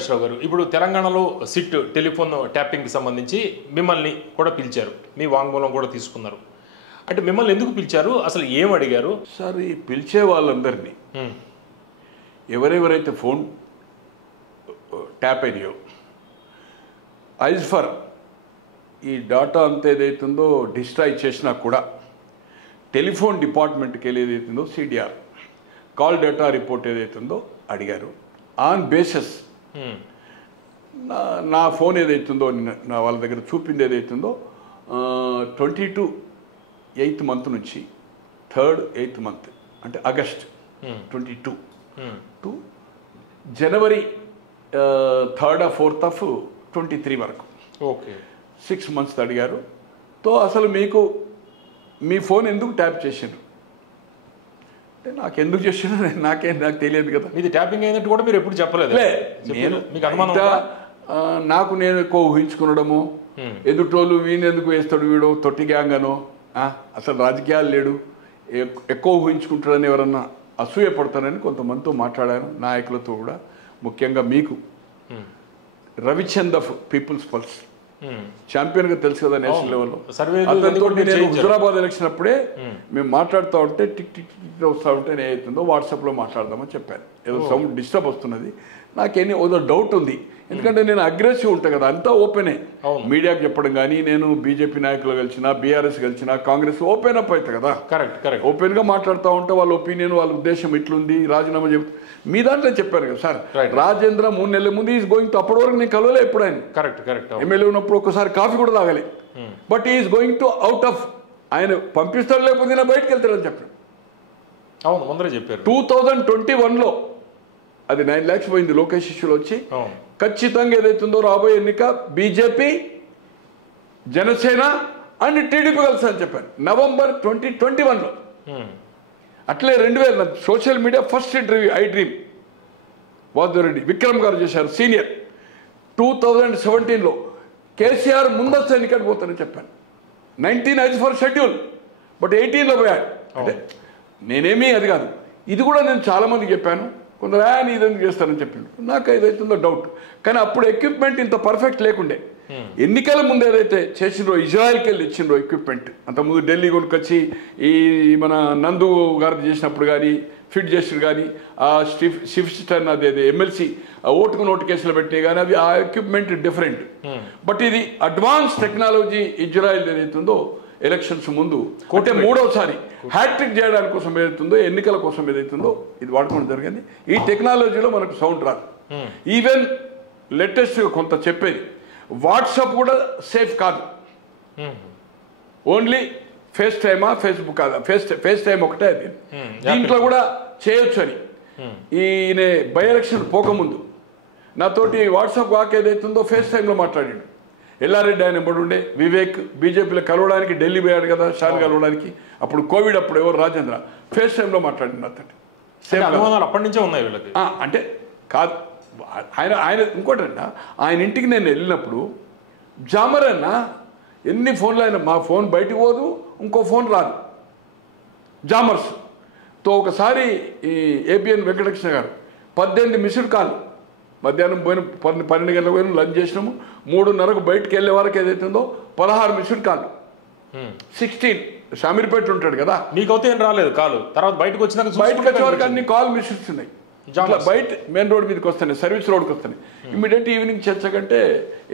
ప్రకాష్ రావు గారు, ఇప్పుడు తెలంగాణలో సిట్ టెలిఫోన్ ట్యాపింగ్కి సంబంధించి మిమ్మల్ని కూడా పిలిచారు, మీ వాంగ్మూలం కూడా తీసుకున్నారు. అంటే మిమ్మల్ని ఎందుకు పిలిచారు, అసలు ఏం అడిగారు? సార్ ఈ పిలిచే వాళ్ళందరినీ ఎవరెవరైతే ఫోన్ ట్యాప్ అయినాయో ఐజ్ ఫర్ ఈ డాటా అంతా ఏదైతుందో డిస్ట్రాయ్ చేసినా కూడా టెలిఫోన్ డిపార్ట్మెంట్కి వెళ్ళి ఏదైతుందో సిడిఆర్ కాల్ డేటా రిపోర్ట్ ఏదైతుందో అడిగారు. ఆన్ బేసిస్ నా ఫోన్ ఏదైతుందో నా వాళ్ళ దగ్గర చూపింది ఏదైతుందో 22 8th month నుంచి 3rd 8th month అంటే August 22 to January 3rd or 4th of 23 వరకు ఓకే 6 months అడిగారు. తో అసలు మీకు మీ ఫోన్ ఎందుకు ట్యాప్ చేశారు అంటే నాకు ఎందుకు చేసినా నాకు తెలియదు కదా. ఇది ట్యాపింగ్ అయినట్టు కూడా మీరు ఎప్పుడు చెప్పలేదు. నేను మీకు అనుమానం నాకు నేను ఎక్కువ ఊహించుకునడము, ఎదుటోళ్ళు వీని ఎందుకు వేస్తాడు వీడు తొట్టి గ్యాంగ్ అనో, అసలు రాజకీయాలు లేడు ఎక్కువ ఊహించుకుంటాడని ఎవరన్నా అసూయపడతానని కొంతమందితో మాట్లాడాను, నాయకులతో కూడా. ముఖ్యంగా మీకు రవిచంద్ ఆఫ్ పీపుల్స్ పల్స్ ఛాంపియన్గా తెలుసు కదా నేషనల్ లెవెల్లో. అతనితో నేను హుజురాబాద్ ఎలక్షన్ అప్పుడే మేము మాట్లాడుతూ ఉంటే టిక్ టిక్ టిక్ వస్తూ ఉంటే నేనవుతుందో వాట్సాప్లో మాట్లాడదామని చెప్పాను. ఏదో సౌండ్ డిస్టర్బ్ వస్తున్నది, నాకేమీ ఏదో డౌట్ ఉంది. ఎందుకంటే నేను అగ్రెసివ్ ఉంటాను కదా, అంతా ఓపెనే మీడియాకి చెప్పడం. కానీ నేను బీజేపీ నాయకులు కలిసినా, బీఆర్ఎస్ కలిసినా, కాంగ్రెస్ ఓపెన్ అప్ అవుతాయి కదా. కరెక్ట్ ఓపెన్గా మాట్లాడుతూ ఉంటే వాళ్ళ ఒపీనియన్, వాళ్ళ ఉద్దేశం ఇట్లుంది, రాజీనామా చెప్తే మీ దాంట్లో చెప్పాను కదా సార్. రాజేంద్ర 3 నెలల ముందు ఈజ్ గోయింగ్ టు, అప్పటి వరకు నేను కలవలే ఎప్పుడైనా. కరెక్ట్ ఎమ్మెల్యే ఉన్నప్పుడు ఒకసారి కాఫీ కూడా తాగలే. But is going to out of, ఆయన పంపిస్తాడు లేకపోతే నేను బయటకు వెళ్తాడని చెప్పాను. అవును, ముందరే చెప్పారు. 2021లో అది 9 lakhs పోయింది లోకేష్ ఇష్యూలో వచ్చి. ఖచ్చితంగా ఏదైతుందో రాబోయే ఎన్నిక బీజేపీ, జనసేన అండ్ టీడీపీ కలిసి అని చెప్పాను నవంబర్ 2021లో. అట్లే 2000 social media first interview I dream Vadreddy Vikram గారు చేశారు సీనియర్. 2017లో కేసీఆర్ ముందస్తు ఎన్నికకి పోతానని చెప్పాను. 19 ఐజ్ ఫర్ షెడ్యూల్, బట్ 18లో పోయాడు. అంటే నేనేమీ అది కాదు, ఇది కూడా నేను చాలామందికి చెప్పాను. కొందరు నీ ఇదెందుకు చేస్తానని చెప్పిండు, నాకు ఏదైతుందో డౌట్. కానీ అప్పుడు ఎక్విప్మెంట్ ఇంత పర్ఫెక్ట్ లేకుండే. ఎన్నికల ముందు ఏదైతే చేసిండ్రో, ఇజ్రాయెల్కి వెళ్ళి ఇచ్చిండ్రో ఎక్విప్మెంట్, అంతకుముందు ఢిల్లీ కొనుకొచ్చి ఈ మన నందు గారు చేసినప్పుడు కానీ ఫిట్ చేసిరు కానీ, ఆ షిఫ్ట్ అది ఎమ్మెల్సీ ఓటుకు నోటు కేసులు పెట్టినాయి కానీ అవి ఆ ఎక్విప్మెంట్ డిఫరెంట్. బట్ ఇది అడ్వాన్స్ టెక్నాలజీ ఇజ్రాయెల్ ఏదైతుందో ఎలక్షన్స్ ముందు అంటే 3వసారి హ్యాట్రిక్ చేయడానికి కోసం ఏదైతుందో, ఎన్నికల కోసం ఏదైతుందో ఇది వాడుకోవడం జరిగింది. ఈ టెక్నాలజీలో మనకు సౌండ్ రాదు. ఈవెన్ లేటెస్ట్గా కొంత చెప్పేది వాట్సాప్ కూడా సేఫ్ కాదు, ఓన్లీ ఫేస్ టైమా ఫేస్బుక్ కాదు, ఫేస్ టైం ఒకటే అది. దీంట్లో కూడా చేయొచ్చు అని ఈయన బై ఎలక్షన్ పోకముందు నాతోటి వాట్సాప్ వాక్ ఏదైతుందో ఫేస్ టైంలో మాట్లాడాడు. ఎల్లారెడ్డి ఆయన ఉండే వివేక్ బీజేపీలో కలవడానికి ఢిల్లీ పోయాడు కదా షాన్ కలవడానికి, అప్పుడు కోవిడ్ అప్పుడు ఎవరు రాజేంద్ర ఫేస్ టైంలో మాట్లాడింది అతను. అప్పటి నుంచే ఉన్నాయి వీళ్ళకి. అంటే కాదు ఆయన ఇంకోటంట, ఆయన ఇంటికి నేను వెళ్ళినప్పుడు జామర్ అన్న ఎన్ని ఫోన్లు అయినా మా ఫోన్ బయటికి పోదు, ఇంకో ఫోన్ రాదు జామర్స్ తో. ఒకసారి ఈ ఏబిఎన్ వెంకటకృష్ణ గారు 18 మిస్డ్ కాల్ మధ్యాహ్నం పోయిన 12 గంటలకు పోయిన లంచ్ చేసినాము, 3:30కు బయటకు వెళ్ళే వరకు ఏదైతుందో 16 మిస్డ్ కాల్, 16 షామీర్పేట ఉంటాడు కదా. మీకైతే ఏం రాలేదు కాలు, తర్వాత బయటకు వచ్చే వరకు అన్ని కాల్ మిస్డ్స్ ఉన్నాయి. బయట మెయిన్ రోడ్ మీదకి వస్తాయి, సర్వీస్ రోడ్కి వస్తాయి. ఇమీడియట్ ఈవినింగ్ చర్చ కంటే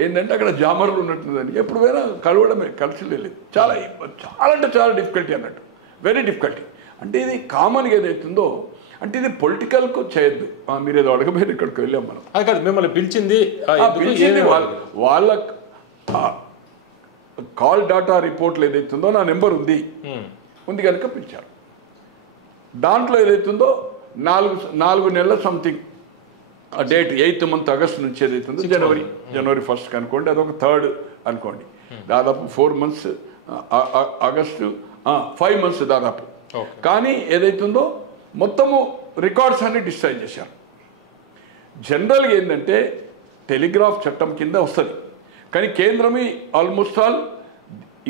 ఏంటంటే అక్కడ జామర్లు ఉన్నట్టుందని ఎప్పుడు పోయినా కలవడమే, కలిసి లేదు. చాలా అంటే చాలా డిఫికల్టీ అన్నట్టు, వెరీ డిఫికల్టీ. అంటే ఇది కామన్గా ఏదైతుందో అంటే ఇది పొలిటికల్కు చేయొద్దు. మీరు ఏదో అడగబోయేది ఇక్కడికి వెళ్ళాం మనం. అది కాదు, మిమ్మల్ని పిలిచింది వాళ్ళ కాల్ డేటా రిపోర్ట్లు ఏదైతుందో నా నెంబర్ ఉంది కనుక పిలిచారు. దాంట్లో ఏదైతుందో 4 నెలల something date 8th month August నుంచి ఏదైతుందో జనవరి 1st అనుకోండి, అదొక 3rd అనుకోండి, దాదాపు 4 months ఆగస్టు 5 months దాదాపు. కానీ ఏదైతుందో మొత్తము రికార్డ్స్ అన్ని డిస్ట్రాయ్ చేశారు. జనరల్గా ఏంటంటే టెలిగ్రాఫ్ చట్టం కింద వస్తుంది, కానీ కేంద్రమే ఆల్మోస్ట్ ఆల్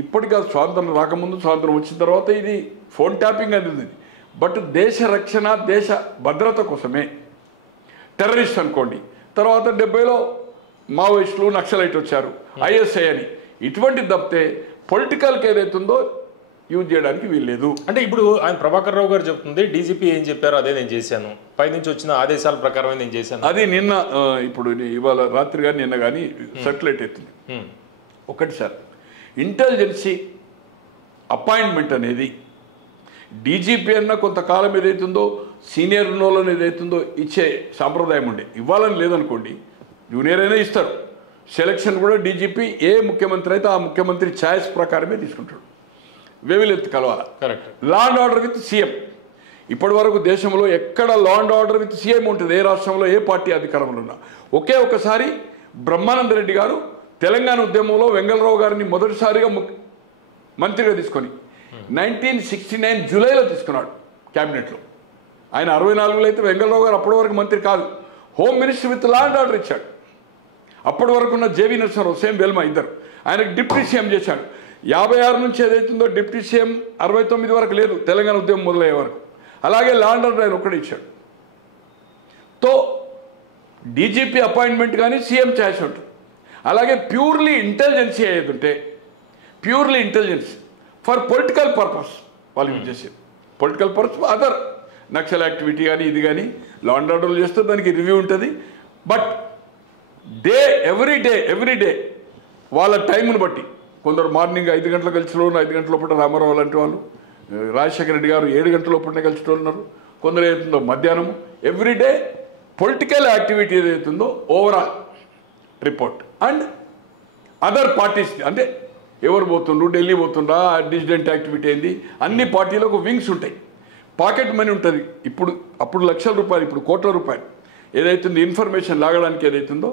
ఇప్పటికా స్వాతంత్రం రాకముందు, స్వాతంత్రం వచ్చిన తర్వాత ఇది ఫోన్ ట్యాపింగ్ అనేది. బట్ దేశ రక్షణ, దేశ భద్రత కోసమే టెర్రరిస్ట్ అనుకోండి, తర్వాత 70లో మావోయిస్టులు నక్సలైట్ వచ్చారు, ఐఎస్ఐ అని. ఇటువంటి తప్పితే పొలిటికల్కి ఏదైతుందో యూజ్ చేయడానికి వీల్లేదు. అంటే ఇప్పుడు ఆయన ప్రభాకర్ రావు గారు చెప్తుంది డీజీపీ ఏం చెప్పారో అదే నేను చేశాను, పైనుంచి వచ్చిన ఆదేశాల ప్రకారమే నేను చేశాను. అది నిన్న ఇప్పుడు ఇవాళ రాత్రి కానీ నిన్న కానీ సర్క్యులేట్ అవుతుంది. ఒకటి సార్, ఇంటెలిజెన్సీ అపాయింట్మెంట్ అనేది డీజీపీ అన్న కొంతకాలం ఏదైతుందో సీనియర్ ఉన్నోళ్ళని ఏదైతుందో ఇచ్చే సాంప్రదాయం ఉండే, ఇవ్వాలని లేదనుకోండి, జూనియర్ అయినా ఇస్తారు. సెలక్షన్ కూడా డీజీపీ ఏ ముఖ్యమంత్రి అయితే ఆ ముఖ్యమంత్రి ఛాయిస్ ప్రకారమే తీసుకుంటాడు. వేవిలెత్తు కలవాల. Correct. Law and order with CM. ఇప్పటి వరకు దేశంలో ఎక్కడ law and order with CM ఉంటుంది, ఏ రాష్ట్రంలో ఏ పార్టీ అధికారంలో ఉన్నా. ఒకే ఒకసారి బ్రహ్మానంద రెడ్డి గారు తెలంగాణ ఉద్యమంలో వెంగళరావు గారిని మొదటిసారిగా మంత్రిగా తీసుకొని 1969 జూలైలో తీసుకున్నాడు క్యాబినెట్లో. ఆయన 64లో అయితే వెంగళరావు గారు అప్పటి వరకు మంత్రి కాదు, home minister with law and order ఇచ్చాడు. అప్పటి వరకు ఉన్న జేవీ నరసింహారావు, సేమ్ వెల్మా ఇద్దరు. ఆయనకు డిప్యూటీ సీఎం చేశాడు. 56 నుంచి ఏదైతుందో డిప్యూటీ సీఎం 69 వరకు లేదు, తెలంగాణ ఉద్యమం మొదలయ్యే వరకు. అలాగే లా అండ్ ఆర్డర్ ఆయన ఒక్కడే ఇచ్చాడు. తో డీజీపీ అపాయింట్మెంట్ కానీ సీఎం ఛాయిస్ ఉంటుంది. అలాగే ప్యూర్లీ ఇంటెలిజెన్సీ అయ్యేది ఉంటే, purely intelligence for political purpose వాళ్ళు యూజ్ చేసేది. Political purpose other Naxal activity కానీ ఇది కానీ లా అండ్ ఆర్డర్లు చేస్తే దానికి రివ్యూ ఉంటుంది. బట్ ఎవ్రీ డే వాళ్ళ టైంను బట్టి, కొందరు మార్నింగ్ 5 గంటలకు కలిసి 5 గంటల లోపల రామారావు లాంటి వాళ్ళు, రాజశేఖర రెడ్డి గారు 7 గంటల లోపలనే కలిసి ఉన్నారు. కొందరు ఏదైతుందో మధ్యాహ్నం, ఎవ్రీడే పొలిటికల్ యాక్టివిటీ ఏదైతుందో overall report. And other parties అంటే ఎవరు పోతుండ్రు, ఢిల్లీ పోతుండ్రా, డిసిడెంట్ యాక్టివిటీ అయింది, అన్ని పార్టీలకు వింగ్స్ ఉంటాయి. పాకెట్ మనీ ఉంటుంది. అప్పుడు లక్షల రూపాయలు, ఇప్పుడు కోట్ల రూపాయలు ఏదైతుందో ఇన్ఫర్మేషన్ లాగడానికి ఏదైతుందో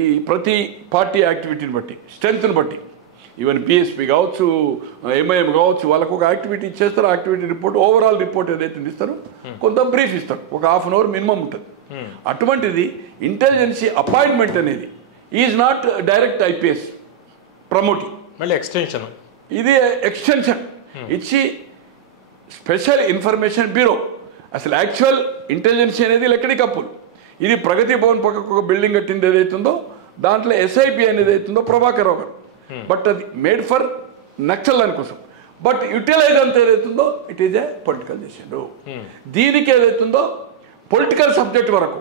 ఈ ప్రతి పార్టీ యాక్టివిటీని బట్టి, స్ట్రెంత్ని బట్టి, ఈవెన్ పిఎస్పీ కావచ్చు, ఎంఐఎం కావచ్చు, వాళ్ళకు ఒక యాక్టివిటీ చేస్తారు. యాక్టివిటీ రిపోర్ట్, ఓవరాల్ రిపోర్ట్ ఏదైతే ఇస్తారో కొంత బ్రీఫ్ ఇస్తారు, ఒక ½ అవర్ మినిమం ఉంటుంది. అటువంటిది ఇంటెలిజెన్సీ అపాయింట్మెంట్ అనేది is not direct IPS promoting, మళ్ళీ ఎక్స్టెన్షన్. ఇది ఎక్స్టెన్షన్ ఇచ్చి స్పెషల్ ఇన్ఫర్మేషన్ బ్యూరో. అసలు యాక్చువల్ ఇంటెలిజెన్సీ అనేది లెక్కడి కప్పులు. ఇది ప్రగతి భవన్ పక్కకు ఒక బిల్డింగ్ కట్టింది ఏదైతుందో దాంట్లో ఎస్ఐపి అనేది అవుతుందో ప్రభాకర్ రావు గారు. బట్ అది మేడ్ ఫర్ నక్సల్ దానికోసం. బట్ యూటిలైజ్ అంత ఏదైతుందో ఇట్ ఈజ్ ఏ పొలిటికల్ చేసిండు. దీనికి ఏదైతుందో పొలిటికల్ సబ్జెక్ట్ వరకు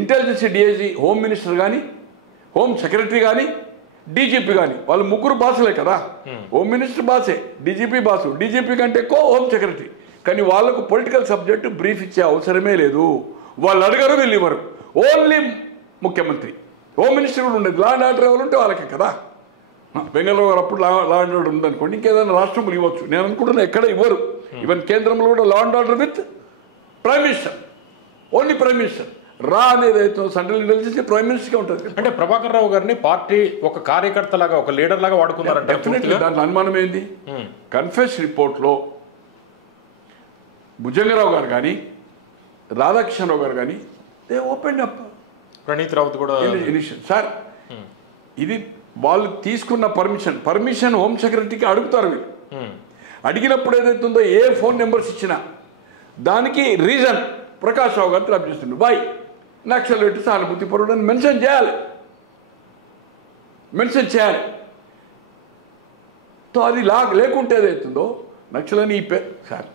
ఇంటెలిజెన్సీ డిఐజీ, హోమ్ మినిస్టర్ కానీ, హోమ్ సెక్రటరీ కానీ, డీజీపీ కానీ, వాళ్ళు ముగ్గురు బాసులే కదా. హోమ్ మినిస్టర్ బాసే, డీజీపీ బాసు, డీజీపీ కంటే ఎక్కువ హోమ్ సెక్రటరీ. కానీ వాళ్ళకు పొలిటికల్ సబ్జెక్టు బ్రీఫ్ ఇచ్చే అవసరమే లేదు. వాళ్ళు అడగరు, వీళ్ళు ఇవ్వరు. ఓన్లీ ముఖ్యమంత్రి, హోమ్ మినిస్టర్ కూడా ఉండేది. లా అండ్ ఆర్డర్ ఎవరు ఉంటే వాళ్ళకే కదా. బెంగళూరు గారు అప్పుడు లా అండ్ ఆర్డర్ ఉందనుకోండి, ఇంకేదైనా రాష్ట్రంలో ఇవ్వచ్చు. నేను అనుకుంటున్నా ఎక్కడ ఇవ్వరు. ఈవెన్ కేంద్రంలో కూడా లా and order with prime minister, only prime minister. రా అనేది అయితే సెంట్రల్ ఇంటెలిజెన్స్ ప్రైమ్ మినిస్టర్గా ఉంటుంది. అంటే ప్రభాకర్ రావు గారిని పార్టీ ఒక కార్యకర్త లాగా, ఒక లీడర్ లాగా వాడుకున్నారంటే దాంట్లో అనుమానం ఏంది? కన్ఫెస్ రిపోర్ట్లో భుజంగరావు గారు కానీ, రాధాకృష్ణరావు గారు కానీ they open up. Praneeth Raut కూడా సార్, ఇది వాళ్ళు తీసుకున్న పర్మిషన్ హోమ్ సెక్రటరీకి అడుగుతారు. వీళ్ళు అడిగినప్పుడు ఏదైతుందో ఏ ఫోన్ నెంబర్స్ ఇచ్చినా దానికి రీజన్ ప్రకాష్ రావు గారు ట్రాప్ చేస్తుండ్రు. బాయ్ నక్సల్ పెట్టి సానుభూతి పరుడు అని మెన్షన్ చేయాలి. తో అది లేకుంటే ఏదైతుందో నక్సల్ అని సార్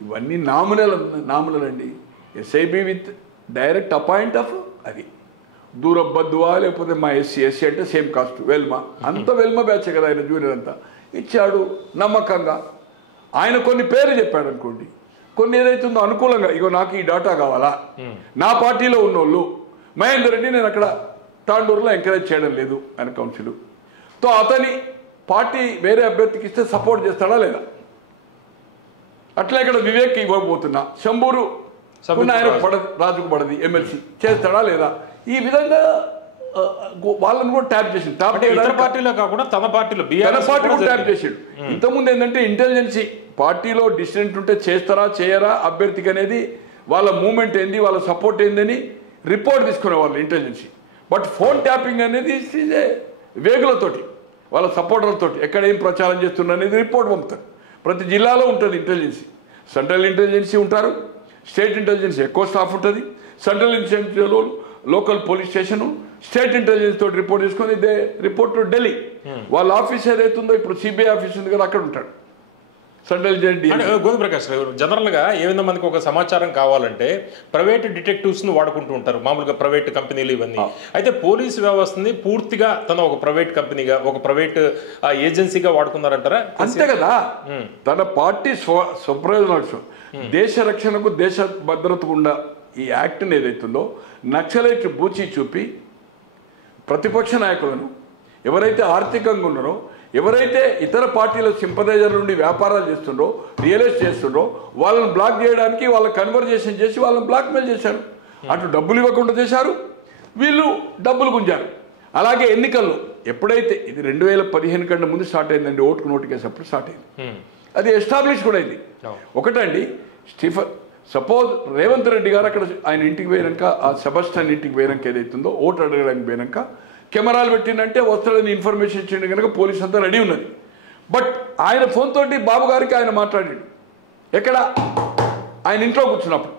ఇవన్నీ నామినల్ అండి. SIB with direct appoint of అది దూరబ్బద్దువా, లేకపోతే మా ఎస్సీ అంటే సేమ్ కాస్ట్ వెల్మా, అంత వెల్మా బ్యాచ్ కదా ఆయన జూనియర్ అంతా ఇచ్చాడు నమ్మకంగా. ఆయన కొన్ని పేర్లు చెప్పాడు అనుకోండి, కొన్ని ఏదైతుందో అనుకూలంగా, ఇగో నాకు ఈ డాటా కావాలా, నా పార్టీలో ఉన్నోళ్ళు మహేందర్ రెడ్డి నేను అక్కడ తాండూరులో ఎంకరేజ్ చేయడం లేదు ఆయన కౌన్సిల్, తో అతని పార్టీ వేరే అభ్యర్థికి ఇస్తే సపోర్ట్ చేస్తాడా లేదా, అట్లా ఇక్కడ వివేక్ ఇవ్వబోతున్నా, శంభూరు ఆయన పడది, రాజుకు పడది, ఎమ్మెల్సీ చేస్తాడా లేదా, ఈ విధంగా వాళ్ళని కూడా ట్యాప్ చేసిండు. పార్టీలో కాకుండా తన పార్టీలో ట్యాప్ చేసాడు. ఇంతకుముందు ఏంటంటే ఇంటెలిజెన్సీ పార్టీలో డిసిడెంట్ ఉంటే చేస్తారా చేయరా అభ్యర్థికి అనేది వాళ్ళ మూమెంట్ ఏంది, వాళ్ళ సపోర్ట్ ఏందని రిపోర్ట్ తీసుకునేవాళ్ళు ఇంటెలిజెన్సీ. బట్ ఫోన్ ట్యాపింగ్ అనేది వేగులతోటి, వాళ్ళ సపోర్టర్లతోటి ఎక్కడ ఏం ప్రచారం చేస్తున్నారు అనేది రిపోర్ట్ పంపుతారు. ప్రతి జిల్లాలో ఉంటుంది ఇంటెలిజెన్సీ. సెంట్రల్ ఇంటెలిజెన్సీ ఉంటారు, స్టేట్ ఇంటెలిజెన్స్ ఎక్కువ స్టాఫ్ ఉంటుంది. సెంట్రల్ ఇంటెలిజెన్స్లో local police station state intelligence తోటి రిపోర్ట్ తీసుకొని దే రిపోర్ట్ టు ఢిల్లీ. వాళ్ళ ఆఫీస్ ఏదైతుందో ఇప్పుడు సిబిఐ ఆఫీస్ ఉంది కదా, అక్కడ ఉంటాడు సెంట్రల్ జడ్జి. గోవింద ప్రకాష్ గారు, జనరల్గా ఏమైనా మనకి ఒక సమాచారం కావాలంటే ప్రైవేట్ డిటెక్టివ్స్ని వాడుకుంటూ ఉంటారు, మామూలుగా ప్రైవేట్ కంపెనీలు ఇవన్నీ. అయితే పోలీసు వ్యవస్థని పూర్తిగా తన ఒక ప్రైవేట్ కంపెనీగా, ఒక ప్రైవేట్ ఏజెన్సీగా వాడుకున్నారంటారా? అంతే కదా, తన పార్టీ స్వప్రయోజనాలు, దేశ రక్షణకు దేశ భద్రతకు ఉన్న ఈ యాక్ట్ని ఏదైతుందో నక్సలైట్ బూచి చూపి ప్రతిపక్ష నాయకులను, ఎవరైతే ఆర్థికంగా ఉన్నారో, ఎవరైతే ఇతర పార్టీల సింపదైజర్ నుండి వ్యాపారాలు చేస్తుండ్రో, రియలైజ్ చేస్తుండ్రో, వాళ్ళని బ్లాక్ చేయడానికి వాళ్ళ కన్వర్జేషన్ చేసి వాళ్ళని బ్లాక్మెయిల్ చేశారు. అటు డబ్బులు ఇవ్వకుండా చేశారు, వీళ్ళు డబ్బులు గుంజారు. అలాగే ఎన్నికల్లో ఎప్పుడైతే ఇది 2015 కంటే ముందు స్టార్ట్ అయిందండి, ఓటుకు నోటికేసి అప్పుడు స్టార్ట్ అయింది, అది ఎస్టాబ్లిష్ కూడా అయింది. ఒకటండి, సపోజ్ రేవంత్ రెడ్డి గారు అక్కడ ఆయన ఇంటికి పోయినాక, ఆ సెబస్టియన్ ఇంటికి పోయినాక ఏదైతుందో ఓటు అడగడానికి పోయినాక కెమెరాలు పెట్టిందంటే వస్తాడని ఇన్ఫర్మేషన్ ఇచ్చిండు కనుక పోలీస్ అంతా రెడీ ఉన్నది. బట్ ఆయన ఫోన్ తోటి బాబు గారికి ఆయన మాట్లాడాడు ఎక్కడ, ఆయన ఇంట్లో కూర్చున్నప్పుడు.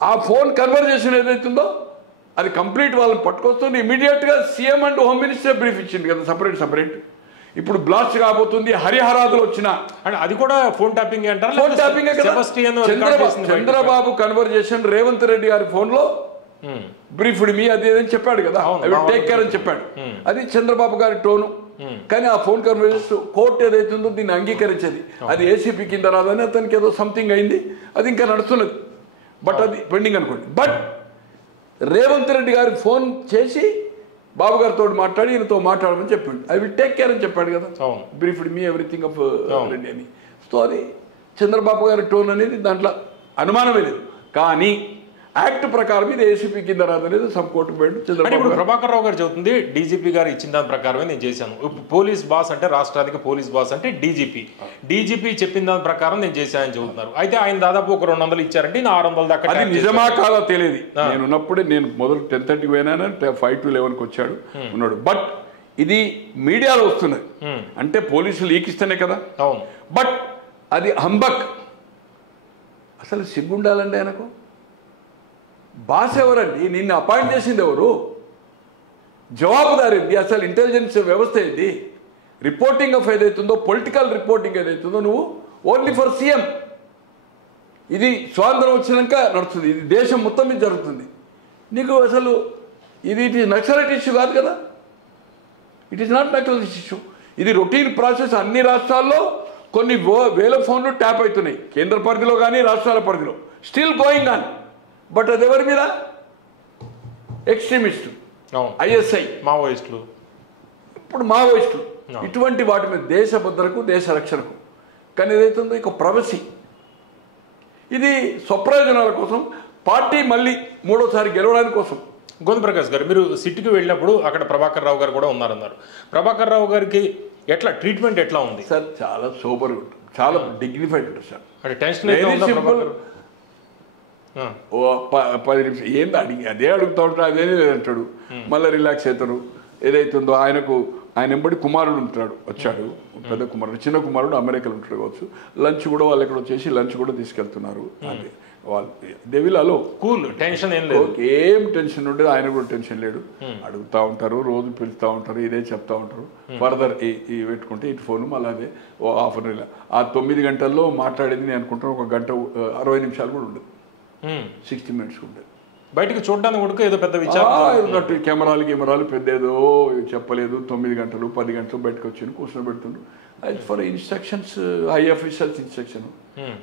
ఆ ఫోన్ కన్వర్జేషన్ ఏదైతుందో అది కంప్లీట్ వాళ్ళని పట్టుకొస్తుంది. ఇమీడియట్గా CM and home minister brief ఇచ్చింది కదా, సపరేట్. ఇప్పుడు బ్లాస్ట్ కాబోతుంది, హరిహరాదులు వచ్చిన అది కూడా ఫోన్ ట్యాపింగ్ అంటారు. Phone tapping Chandrababu conversation Revanth Reddy గారి ఫోన్లో బ్రీఫ్డ్ మీ అది ఏదని చెప్పాడు కదా, టేక్ కేర్ అని చెప్పాడు. అది చంద్రబాబు గారి టోను. కానీ ఆ ఫోన్ కన్వర్జేషన్ కోర్టు ఏదైతుందో దీన్ని అంగీకరించేది. అది ఏసీపీ కింద రాదని అతనికి ఏదో సంథింగ్ అయింది, అది ఇంకా నడుస్తున్నది. బట్ అది పెండింగ్ అనుకోండి. బట్ రేవంత్ రెడ్డి గారి ఫోన్ చేసి బాబు గారితో మాట్లాడి ఈయనతో మాట్లాడమని చెప్పాడు. ఐ విల్ టేక్ కేర్ అని చెప్పాడు కదా, briefed me everything of Reddy అని. సో అది చంద్రబాబు గారి టోన్ అనేది దాంట్లో అనుమానమే లేదు. కానీ యాక్ట్ ప్రకారం ఇది ఏసీపీ కింద రాదనేది సబ్ కోర్టు పోయాడు చంద్రబాబు. ప్రభాకర్ రావు గారు చెబుతుంది డీజీపీ గారు ఇచ్చిన దాని ప్రకారమే నేను చేశాను. పోలీస్ బాస్ అంటే రాష్ట్రానికి పోలీస్ బాస్ అంటే డీజీపీ చెప్పిన దాని ప్రకారం నేను చేశానని చెబుతున్నారు. అయితే ఆయన దాదాపు ఒక 200 ఇచ్చారంటే 600 దాకా. అది నిజమా కాదా తెలియదు. నేను ఉన్నప్పుడే నేను మొదలు 10:30 పోయినా 5 to 11 వచ్చాడు ఉన్నాడు. బట్ ఇది మీడియాలో వస్తున్నది అంటే పోలీసులు ఈకిస్తేనే కదా. బట్ అది హంబక్. అసలు సిగ్గుండాలండి ఆయనకు. బాస్ ఎవరండి, నిన్ను అపాయింట్ చేసింది ఎవరు, జవాబుదారి ఏంది, అసలు ఇంటెలిజెన్స్ వ్యవస్థ ఏంది, రిపోర్టింగ్ ఆఫ్ ఏదైతుందో పొలిటికల్ రిపోర్టింగ్ ఏదైతుందో నువ్వు ఓన్లీ ఫర్ సీఎం. ఇది స్వాతంత్రం వచ్చినాక నడుస్తుంది, ఇది దేశం మొత్తం మీద జరుగుతుంది. నీకు అసలు ఇది ఇట్ ఈస్ నక్సలైట్ ఇష్యూ కాదు కదా, it is not naxalite issue. ఇది రొటీన్ ప్రాసెస్. అన్ని రాష్ట్రాల్లో కొన్ని వేల ఫోన్లు ట్యాప్ అవుతున్నాయి, కేంద్ర పరిధిలో కానీ రాష్ట్రాల పరిధిలో స్టిల్ గోయింగ్ ఆన్. బట్ అది ఎవరి మీద, ఎక్స్ట్రీమిస్టు, ఐఎస్ఐ, మావోయిస్టులు, ఇప్పుడు మావోయిస్టులు, ఇటువంటి వాటి మీద దేశ భద్రతకు దేశ రక్షణకు. కానీ ఏదైతుందో ఇక ప్రవసి, ఇది స్వప్రయోజనాల కోసం, పార్టీ మళ్ళీ 3వసారి గెలవడానికి కోసం. గోవింద ప్రకాష్ గారు, మీరు సిటీకి వెళ్ళినప్పుడు అక్కడ ప్రభాకర్ రావు గారు కూడా ఉన్నారన్నారు. ప్రభాకర్ రావు గారికి ఎట్లా ట్రీట్మెంట్ ఎట్లా ఉంది సార్? చాలా సోబర్ ఉంటుంది, చాలా డిగ్నిఫైడ్ ఉంటుంది సార్. అంటే టెన్షన్ 10 నిమిషాలు ఏంది అడిగి అదే అడుగుతూ ఉంటాడు, అదే అంటాడు, మళ్ళీ రిలాక్స్ అవుతారు. ఏదైతుందో ఆయన ఎంబడి కుమారుడు ఉంటాడు, వచ్చాడు పెద్ద కుమారుడు, చిన్న కుమారుడు అమెరికాలో ఉంటాడు కావచ్చు. లంచ్ కూడా వాళ్ళు ఎక్కడ వచ్చేసి లంచ్ కూడా తీసుకెళ్తున్నారు. అంటే వాళ్ళు దేవిలాలో కూల్, టెన్షన్ ఏం లేదు, ఏం టెన్షన్ ఉండేది. ఆయన కూడా టెన్షన్ లేడు. అడుగుతూ ఉంటారు, రోజు పిలుస్తూ ఉంటారు, ఇదే చెప్తా ఉంటారు. ఫర్దర్ ఈ పెట్టుకుంటే ఇటు ఫోన్ మళ్ళీ అదే హాఫ్ అన్ అవర్. ఆ 9 గంటల్లో మాట్లాడేది నేను అనుకుంటాను 1 గంట 60 నిమిషాలు కూడా ఉండదు, 60 minutes ఉండేది. బయటకు చూడడానికి కూడా ఏదో పెద్ద విచారం, కెమెరాలు పెద్ద ఏదో చెప్పలేదు. 9 గంటలు 10 గంటలు బయటకు వచ్చి కూర్చొని పెడుతుండ్రు. అది for instructions, high officers instruction.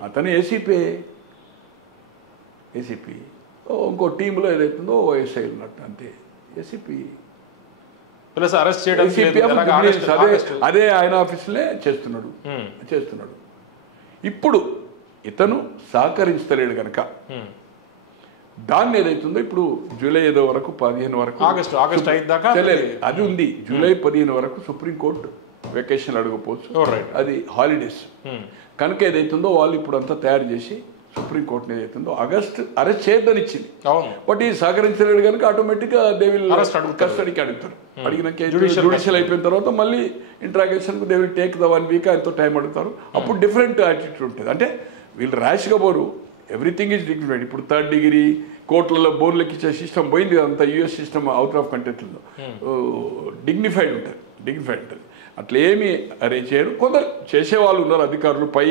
అతను ఏసీపీ ఇంకో టీంలో ఏదైతుందో ఎస్ఐ ఉన్నట్టు అంతే. ఏసీపీ ప్లస్ అరెస్ట్ చేయడం, అదే ఆయన ఆఫీసులే చేస్తున్నాడు. ఇప్పుడు ఇతను సహకరించలేడు కనుక దాన్ని ఏదైతుందో ఇప్పుడు జూలై 5 వరకు 15 వరకు ఆగస్టు 5 దాకా అది ఉంది. జూలై 15 వరకు సుప్రీంకోర్టు వెకేషన్ అడగపోవచ్చు, అది హాలిడేస్ కనుక ఏదైతుందో వాళ్ళు ఇప్పుడు అంతా తయారు చేసి సుప్రీంకోర్టుని ఏదైతుందో ఆగస్ట్ అరెస్ట్ చేయొద్దని ఇచ్చింది. బట్ ఈ సహకరించలేడు కనుక ఆటోమేటిక్గా దే విల్ కస్టడీకి అడుగుతారు. అడిగినాక జ్యుడిషియల్ అయిపోయిన తర్వాత మళ్ళీ ఇంట్రాగేషన్కు they will take the 1 week, ఆయనతో టైం అడుగుతారు. అప్పుడు డిఫరెంట్ యాటిట్యూడ్ ఉంటుంది. అంటే వీళ్ళు ర్యాష్గా పోరు, ఎవ్రీథింగ్ ఈజ్ డిగ్నిఫైడ్. ఇప్పుడు 3rd degree కోర్టులలో బోర్లకి ఇచ్చే సిస్టమ్ పోయింది, అంతా యూఎస్ సిస్టమ్ అవుట్ ఆఫ్ కంట్రీలో డిగ్నిఫైడ్ ఉంటుంది. అట్లా ఏమీ అరేంజ్ చేయరు. కొందరు చేసేవాళ్ళు ఉన్నారు అధికారులు పై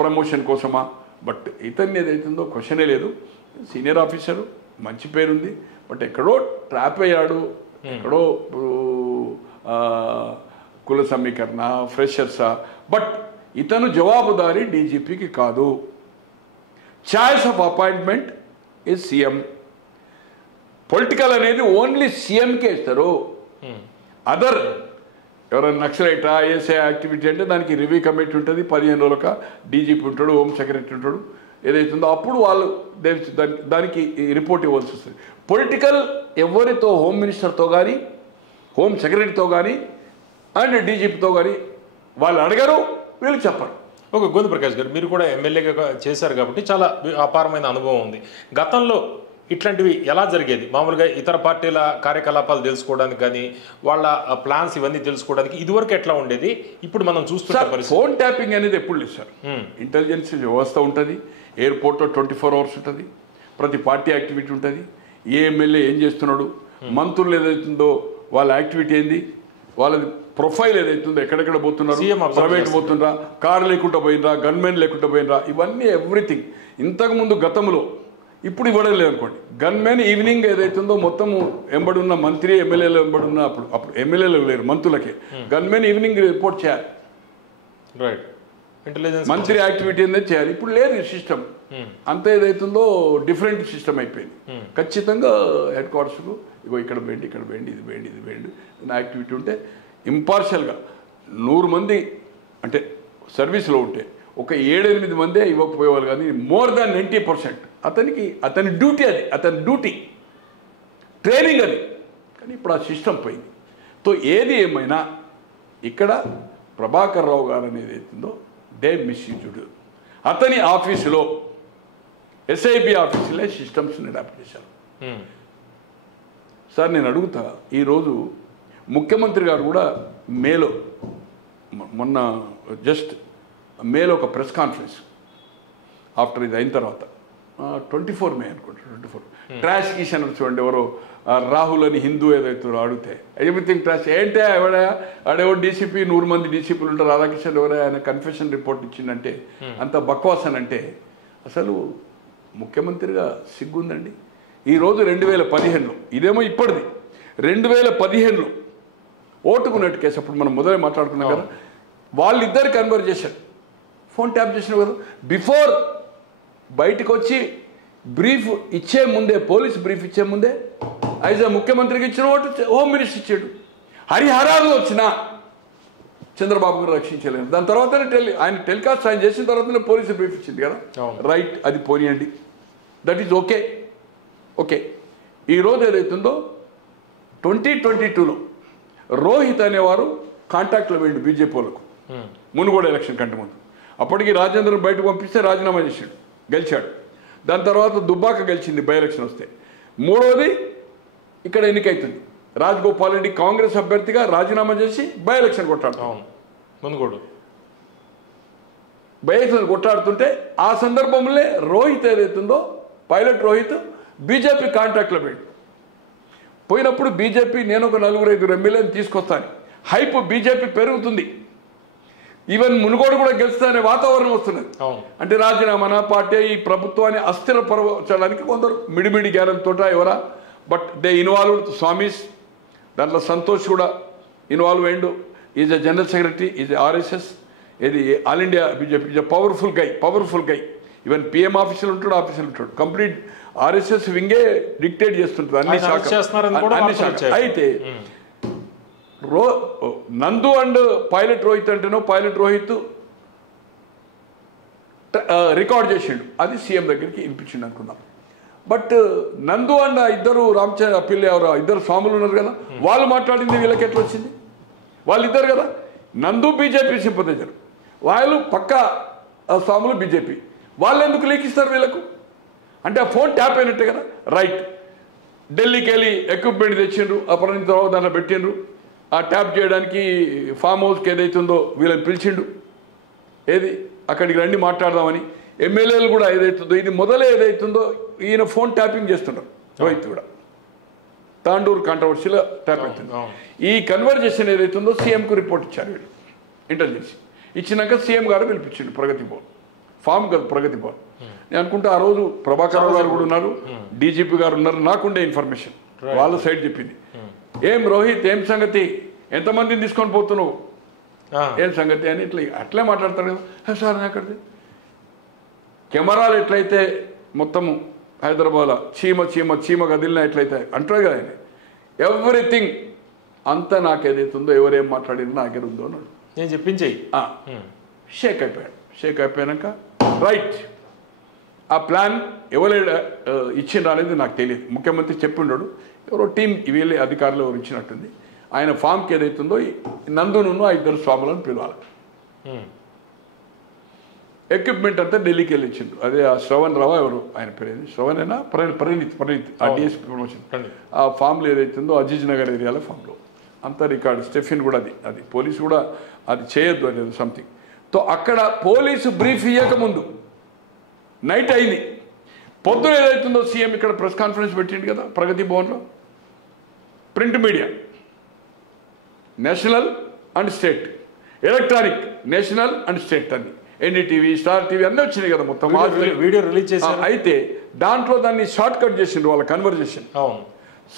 ప్రమోషన్ కోసమా, బట్ ఇతన్ని ఏదైతుందో క్వశ్చనే లేదు. సీనియర్ ఆఫీసరు, మంచి పేరుంది, బట్ ఎక్కడో ట్రాప్ అయ్యాడు, ఎక్కడో కుల సమీకరణ, ఫ్రెషర్సా, బట్ ఇతను జవాబుదారీ డీజీపీకి కాదు. Choice of appointment is CM. Political అనేది ఓన్లీ సీఎంకే ఇస్తారు. అదర్ ఎవరైనా నక్సలైటా ఏసే యాక్టివిటీ అంటే దానికి రివ్యూ కమిటీ ఉంటుంది, 15 రోజులక డీజీపీ ఉంటాడు, హోమ్ సెక్రటరీ ఉంటాడు, ఏదైతుందో అప్పుడు వాళ్ళు దానికి రిపోర్ట్ ఇవ్వాల్సి వస్తుంది. పొలిటికల్ ఎవరితో హోమ్ మినిస్టర్తో కానీ హోమ్ సెక్రటరీతో కానీ అండ్ డీజీపీతో కానీ వాళ్ళు అడగరు, వీళ్ళు చెప్పరు. ఓకే, గోవింద ప్రకాష్ గారు, మీరు కూడా ఎమ్మెల్యేగా చేశారు కాబట్టి చాలా అపారమైన అనుభవం ఉంది. గతంలో ఇట్లాంటివి ఎలా జరిగేది? మామూలుగా ఇతర పార్టీల కార్యకలాపాలు తెలుసుకోవడానికి కానీ వాళ్ళ ప్లాన్స్ ఇవన్నీ తెలుసుకోవడానికి ఇదివరకు ఎట్లా ఉండేది? ఇప్పుడు మనం చూస్తున్న ఫోన్ ట్యాపింగ్ అనేది ఎప్పుడు లేదు సార్. ఇంటెలిజెన్స్ వ్యవస్థ ఉంటుంది, ఎయిర్పోర్ట్లో 24 hours ఉంటుంది, ప్రతి పార్టీ యాక్టివిటీ ఉంటుంది, ఏ ఎమ్మెల్యే ఏం చేస్తున్నాడు, మంత్రులు ఏదైతుందో వాళ్ళ యాక్టివిటీ ఏంది, వాళ్ళది ప్రొఫైల్ ఏదైతుందో, ఎక్కడెక్కడ పోతున్నారు, ప్రైవేట్ పోతుండ్రా, కారు లేకుండా పోయినరా, గన్మెన్ లేకుండా పోయినరా, ఇవన్నీ ఎవ్రీథింగ్. ఇంతకుముందు గతంలో, ఇప్పుడు ఇవ్వడం లేదనుకోండి, గన్మెన్ ఈవినింగ్ ఏదైతుందో మొత్తం ఎంబడున్న మంత్రి ఎమ్మెల్యేలు ఎంబడున్న అప్పుడు ఎమ్మెల్యేలు లేరు, మంత్రులకే గన్మెన్ ఈవినింగ్ రిపోర్ట్ చేయాలి. రైట్, ఇంటెలిజెన్స్ మంత్రి యాక్టివిటీ అనేది చేయాలి. ఇప్పుడు లేదు ఈ సిస్టమ్, అంత ఏదైతుందో డిఫరెంట్ సిస్టమ్ అయిపోయింది. ఖచ్చితంగా హెడ్ క్వార్టర్స్కు ఇగో ఇక్కడ వేయండి, ఇక్కడ వేయండి, ఇది వేయండి, ఇది వేయండి నా యాక్టివిటీ ఉంటే ఇంపార్షియల్గా 100 మంది అంటే సర్వీస్లో ఉంటే ఒక 7-8 మందే ఇవ్వకపోయేవాళ్ళు, కానీ మోర్ దాన్ 90% అతని డ్యూటీ, అది అతని డ్యూటీ, ట్రైనింగ్ అది. కానీ ఇప్పుడు ఆ సిస్టమ్ పోయింది. సో ఏది ఏమైనా ఇక్కడ ప్రభాకర్ రావు గారు అనేది అవుతుందో డే మిస్యూజ్డ్. అతని ఆఫీసులో ఎస్ఐబి ఆఫీసులో సిస్టమ్స్ని అడాప్ట్ చేశారు. సార్ నేను అడుగుతా, ఈరోజు ముఖ్యమంత్రి గారు కూడా మేలో, మొన్న జస్ట్ మేలో ఒక ప్రెస్ కాన్ఫరెన్స్ ఆఫ్టర్ ఇది అయిన తర్వాత 24 May అనుకుంటా, 24 ట్రాష్ కిషన్ చూడండి, ఎవరో రాహుల్ అని హిందూ ఏదైతే అడిగితే ఎవ్రీథింగ్ ట్రాష్ ఏంటే ఆడెవో డీసీపీ 100 మంది డీసీపీలు ఉంటారు, రాధాకిషన్ ఎవరో ఆయన కన్ఫెషన్ రిపోర్ట్ ఇచ్చిందంటే అంత బక్వాస్ అని అంటే అసలు ముఖ్యమంత్రిగా సిగ్గుందండి. ఈరోజు 2015లో, ఇదేమో ఇప్పటిది 2015లో ఓటుకున్నట్టు కేసు, అప్పుడు మనం మొదలై మాట్లాడుకున్నాం కదా, వాళ్ళిద్దరు కన్వర్జేషన్ ఫోన్ ట్యాప్ చేసినావు కదా, బిఫోర్ బయటకు వచ్చి బ్రీఫ్ ఇచ్చే ముందే, పోలీస్ బ్రీఫ్ ఇచ్చే ముందే యాజ్ ఆ ముఖ్యమంత్రికి ఇచ్చిన ఓటు హోమ్ మినిస్టర్ ఇచ్చాడు. హరిహరాలు వచ్చినా చంద్రబాబు గారు రక్షించలేదు. దాని తర్వాతనే ఆయన టెలికాస్ట్ ఆయన చేసిన తర్వాతనే పోలీసు బ్రీఫ్ ఇచ్చింది కదా, రైట్, అది పోనీయండి, దట్ ఈజ్ ఓకే. ఓకే, ఈరోజు ఏదైతుందో 2022లో రోహిత్ అనేవారు కాంటాక్ట్లో వెళ్ళి బీజేపీ వాళ్ళకు మునుగోడు ఎలక్షన్ కంటే ముందు. అప్పటికి రాజేంద్రను బయటకు పంపిస్తే రాజీనామా చేశాడు, గెలిచాడు. దాని తర్వాత దుబ్బాక గెలిచింది బై ఎలక్షన్ వస్తే. మూడోది ఇక్కడ ఎన్నికైతుంది, రాజగోపాల్ రెడ్డి కాంగ్రెస్ అభ్యర్థిగా రాజీనామా చేసి బై ఎలక్షన్ కొట్టాడుతాం, మునుగోడు బై ఎలక్షన్ కొట్టాడుతుంటే ఆ సందర్భంలో రోహిత్ ఏదైతుందో పైలట్ రోహిత్ బీజేపీ కాంటాక్ట్లో పోయినప్పుడు బీజేపీ నేను ఒక 4-5 ఎమ్మెల్యేని తీసుకొస్తాను, హైప్ బీజేపీ పెరుగుతుంది, ఈవెన్ మునుగోడు కూడా గెలుస్తానే వాతావరణం వస్తున్నది. అంటే రాజీనామా పార్టీ ఈ ప్రభుత్వాన్ని అస్థిరపరచడానికి కొందరు మిడిమిడి జ్ఞానంతో ఎవరా, బట్ దే ఇన్వాల్వ్ స్వామీస్, దాంట్లో సంతోష్ కూడా ఇన్వాల్వ్ అయ్యిండు, is a general secretary, is RSS, ఇది all India BJP, is a powerful guy, even PM ఆఫీసులు ఉంటాడు, కంప్లీట్ ఆర్ఎస్ఎస్ వింగే డిక్టేట్ చేస్తుంటుంది అన్ని శాఖ. అయితే నందు అండ్ పైలట్ రోహిత్ అంటేనో పైలట్ రోహిత్ రికార్డ్ చేసిండు, అది సీఎం దగ్గరికి వినిపించిండు అనుకున్నాం. బట్ నందు అండ్ ఇద్దరు రామచంద్ర పిల్లి ఎవరు ఇద్దరు స్వాములు ఉన్నారు కదా, వాళ్ళు మాట్లాడింది వీళ్ళకి ఎట్లా వచ్చింది? వాళ్ళిద్దరు కదా, నందు బీజేపీ సింపథైజర్, వాళ్ళు పక్క స్వాములు బీజేపీ, వాళ్ళు ఎందుకు లేఖిస్తారు వీళ్ళకు? అంటే ఆ ఫోన్ ట్యాప్ అయినట్టే కదా. రైట్, ఢిల్లీకి వెళ్ళి ఎక్విప్మెంట్ తెచ్చిండ్రు, అప్పుడు తర్వాత దాంట్లో పెట్టిండ్రు, ఆ ట్యాప్ చేయడానికి ఫామ్ హౌస్కి ఏదైతుందో వీళ్ళని పిలిచిండు, ఏది అక్కడికి రండి మాట్లాడదామని. ఎమ్మెల్యేలు కూడా ఏదైతుందో ఇది మొదలే ఏదైతుందో ఈయన ఫోన్ ట్యాపింగ్ చేస్తుంటారు రోహిత్ కూడా తాండూరు కాంట్రవర్సీలో ట్యాప్ అవుతుంది ఈ కన్వర్జేషన్ ఏదైతుందో సీఎంకు రిపోర్ట్ ఇచ్చారు వీళ్ళు ఇంటెలిజెన్స్ ఇచ్చినాక సీఎం గారు పిలిపించిండు ప్రగతి భవన్ ఫామ్ కాదు ప్రగతి భవన్ నేను అనుకుంటే ఆ రోజు ప్రభాకర్ రావు గారు కూడా ఉన్నారు డీజీపీ గారు ఉన్నారు నాకుండే ఇన్ఫర్మేషన్ వాళ్ళ సైడ్ చెప్పింది ఏం రోహిత్ ఏం సంగతి ఎంతమందిని తీసుకొని పోతున్నావు ఏం సంగతి అని ఇట్లా అట్లే మాట్లాడతాడు కదా సార్ అక్కడిది కెమెరాలు ఎట్లయితే మొత్తము హైదరాబాద్లో చీమ కదిలినా ఎట్లయితే అంటారు కదా ఆయన ఎవ్రీథింగ్ అంతా నాకు ఏదైతుందో ఎవరేం మాట్లాడినా నాకే ఉందో అన్నాడు నేను చెప్పించేయి షేక్ అయిపోయాక రైట్ ఆ ప్లాన్ ఎవరు ఇచ్చిండ్రు అనేది నాకు తెలియదు ముఖ్యమంత్రి చెప్పిండాడు ఎవరో టీం వీళ్ళే అధికారులు ఎవరు ఇచ్చినట్టుంది ఆయన ఫామ్కి ఏదైతుందో నందును ఆ ఇద్దరు స్వాములను పిలవాలి ఎక్విప్మెంట్ అంతా ఢిల్లీకి వెళ్ళి ఇచ్చిండు అదే ఆ శ్రవణ్ రావు ఎవరు ఆయన పేరు శ్రవణ్ అయినా ప్రణీత్ ఆ డిఎస్పీ ప్రమోషన్ ఆ ఫామ్లో ఏదైతుందో అజీజ్ నగర్ ఏరియాలో ఫామ్లో అంతా రికార్డు స్టెఫిన్ కూడా అది పోలీసు కూడా అది చేయొద్దు అనేది సంథింగ్ తో అక్కడ పోలీసు బ్రీఫ్ ఇవ్వకముందు నైట్ అయింది పొద్దున ఏదైతుందో సీఎం ఇక్కడ ప్రెస్ కాన్ఫరెన్స్ పెట్టిండు కదా ప్రగతి భవన్లో print media national and state electronic national and state అని ఎన్డీటీవీ స్టార్ టీవీ అన్నీ వచ్చినాయి కదా మొత్తం వీడియో రిలీజ్ చేశారు అయితే దాంట్లో దాన్ని షార్ట్ కట్ చేసిండు వాళ్ళ కన్వర్జేషన్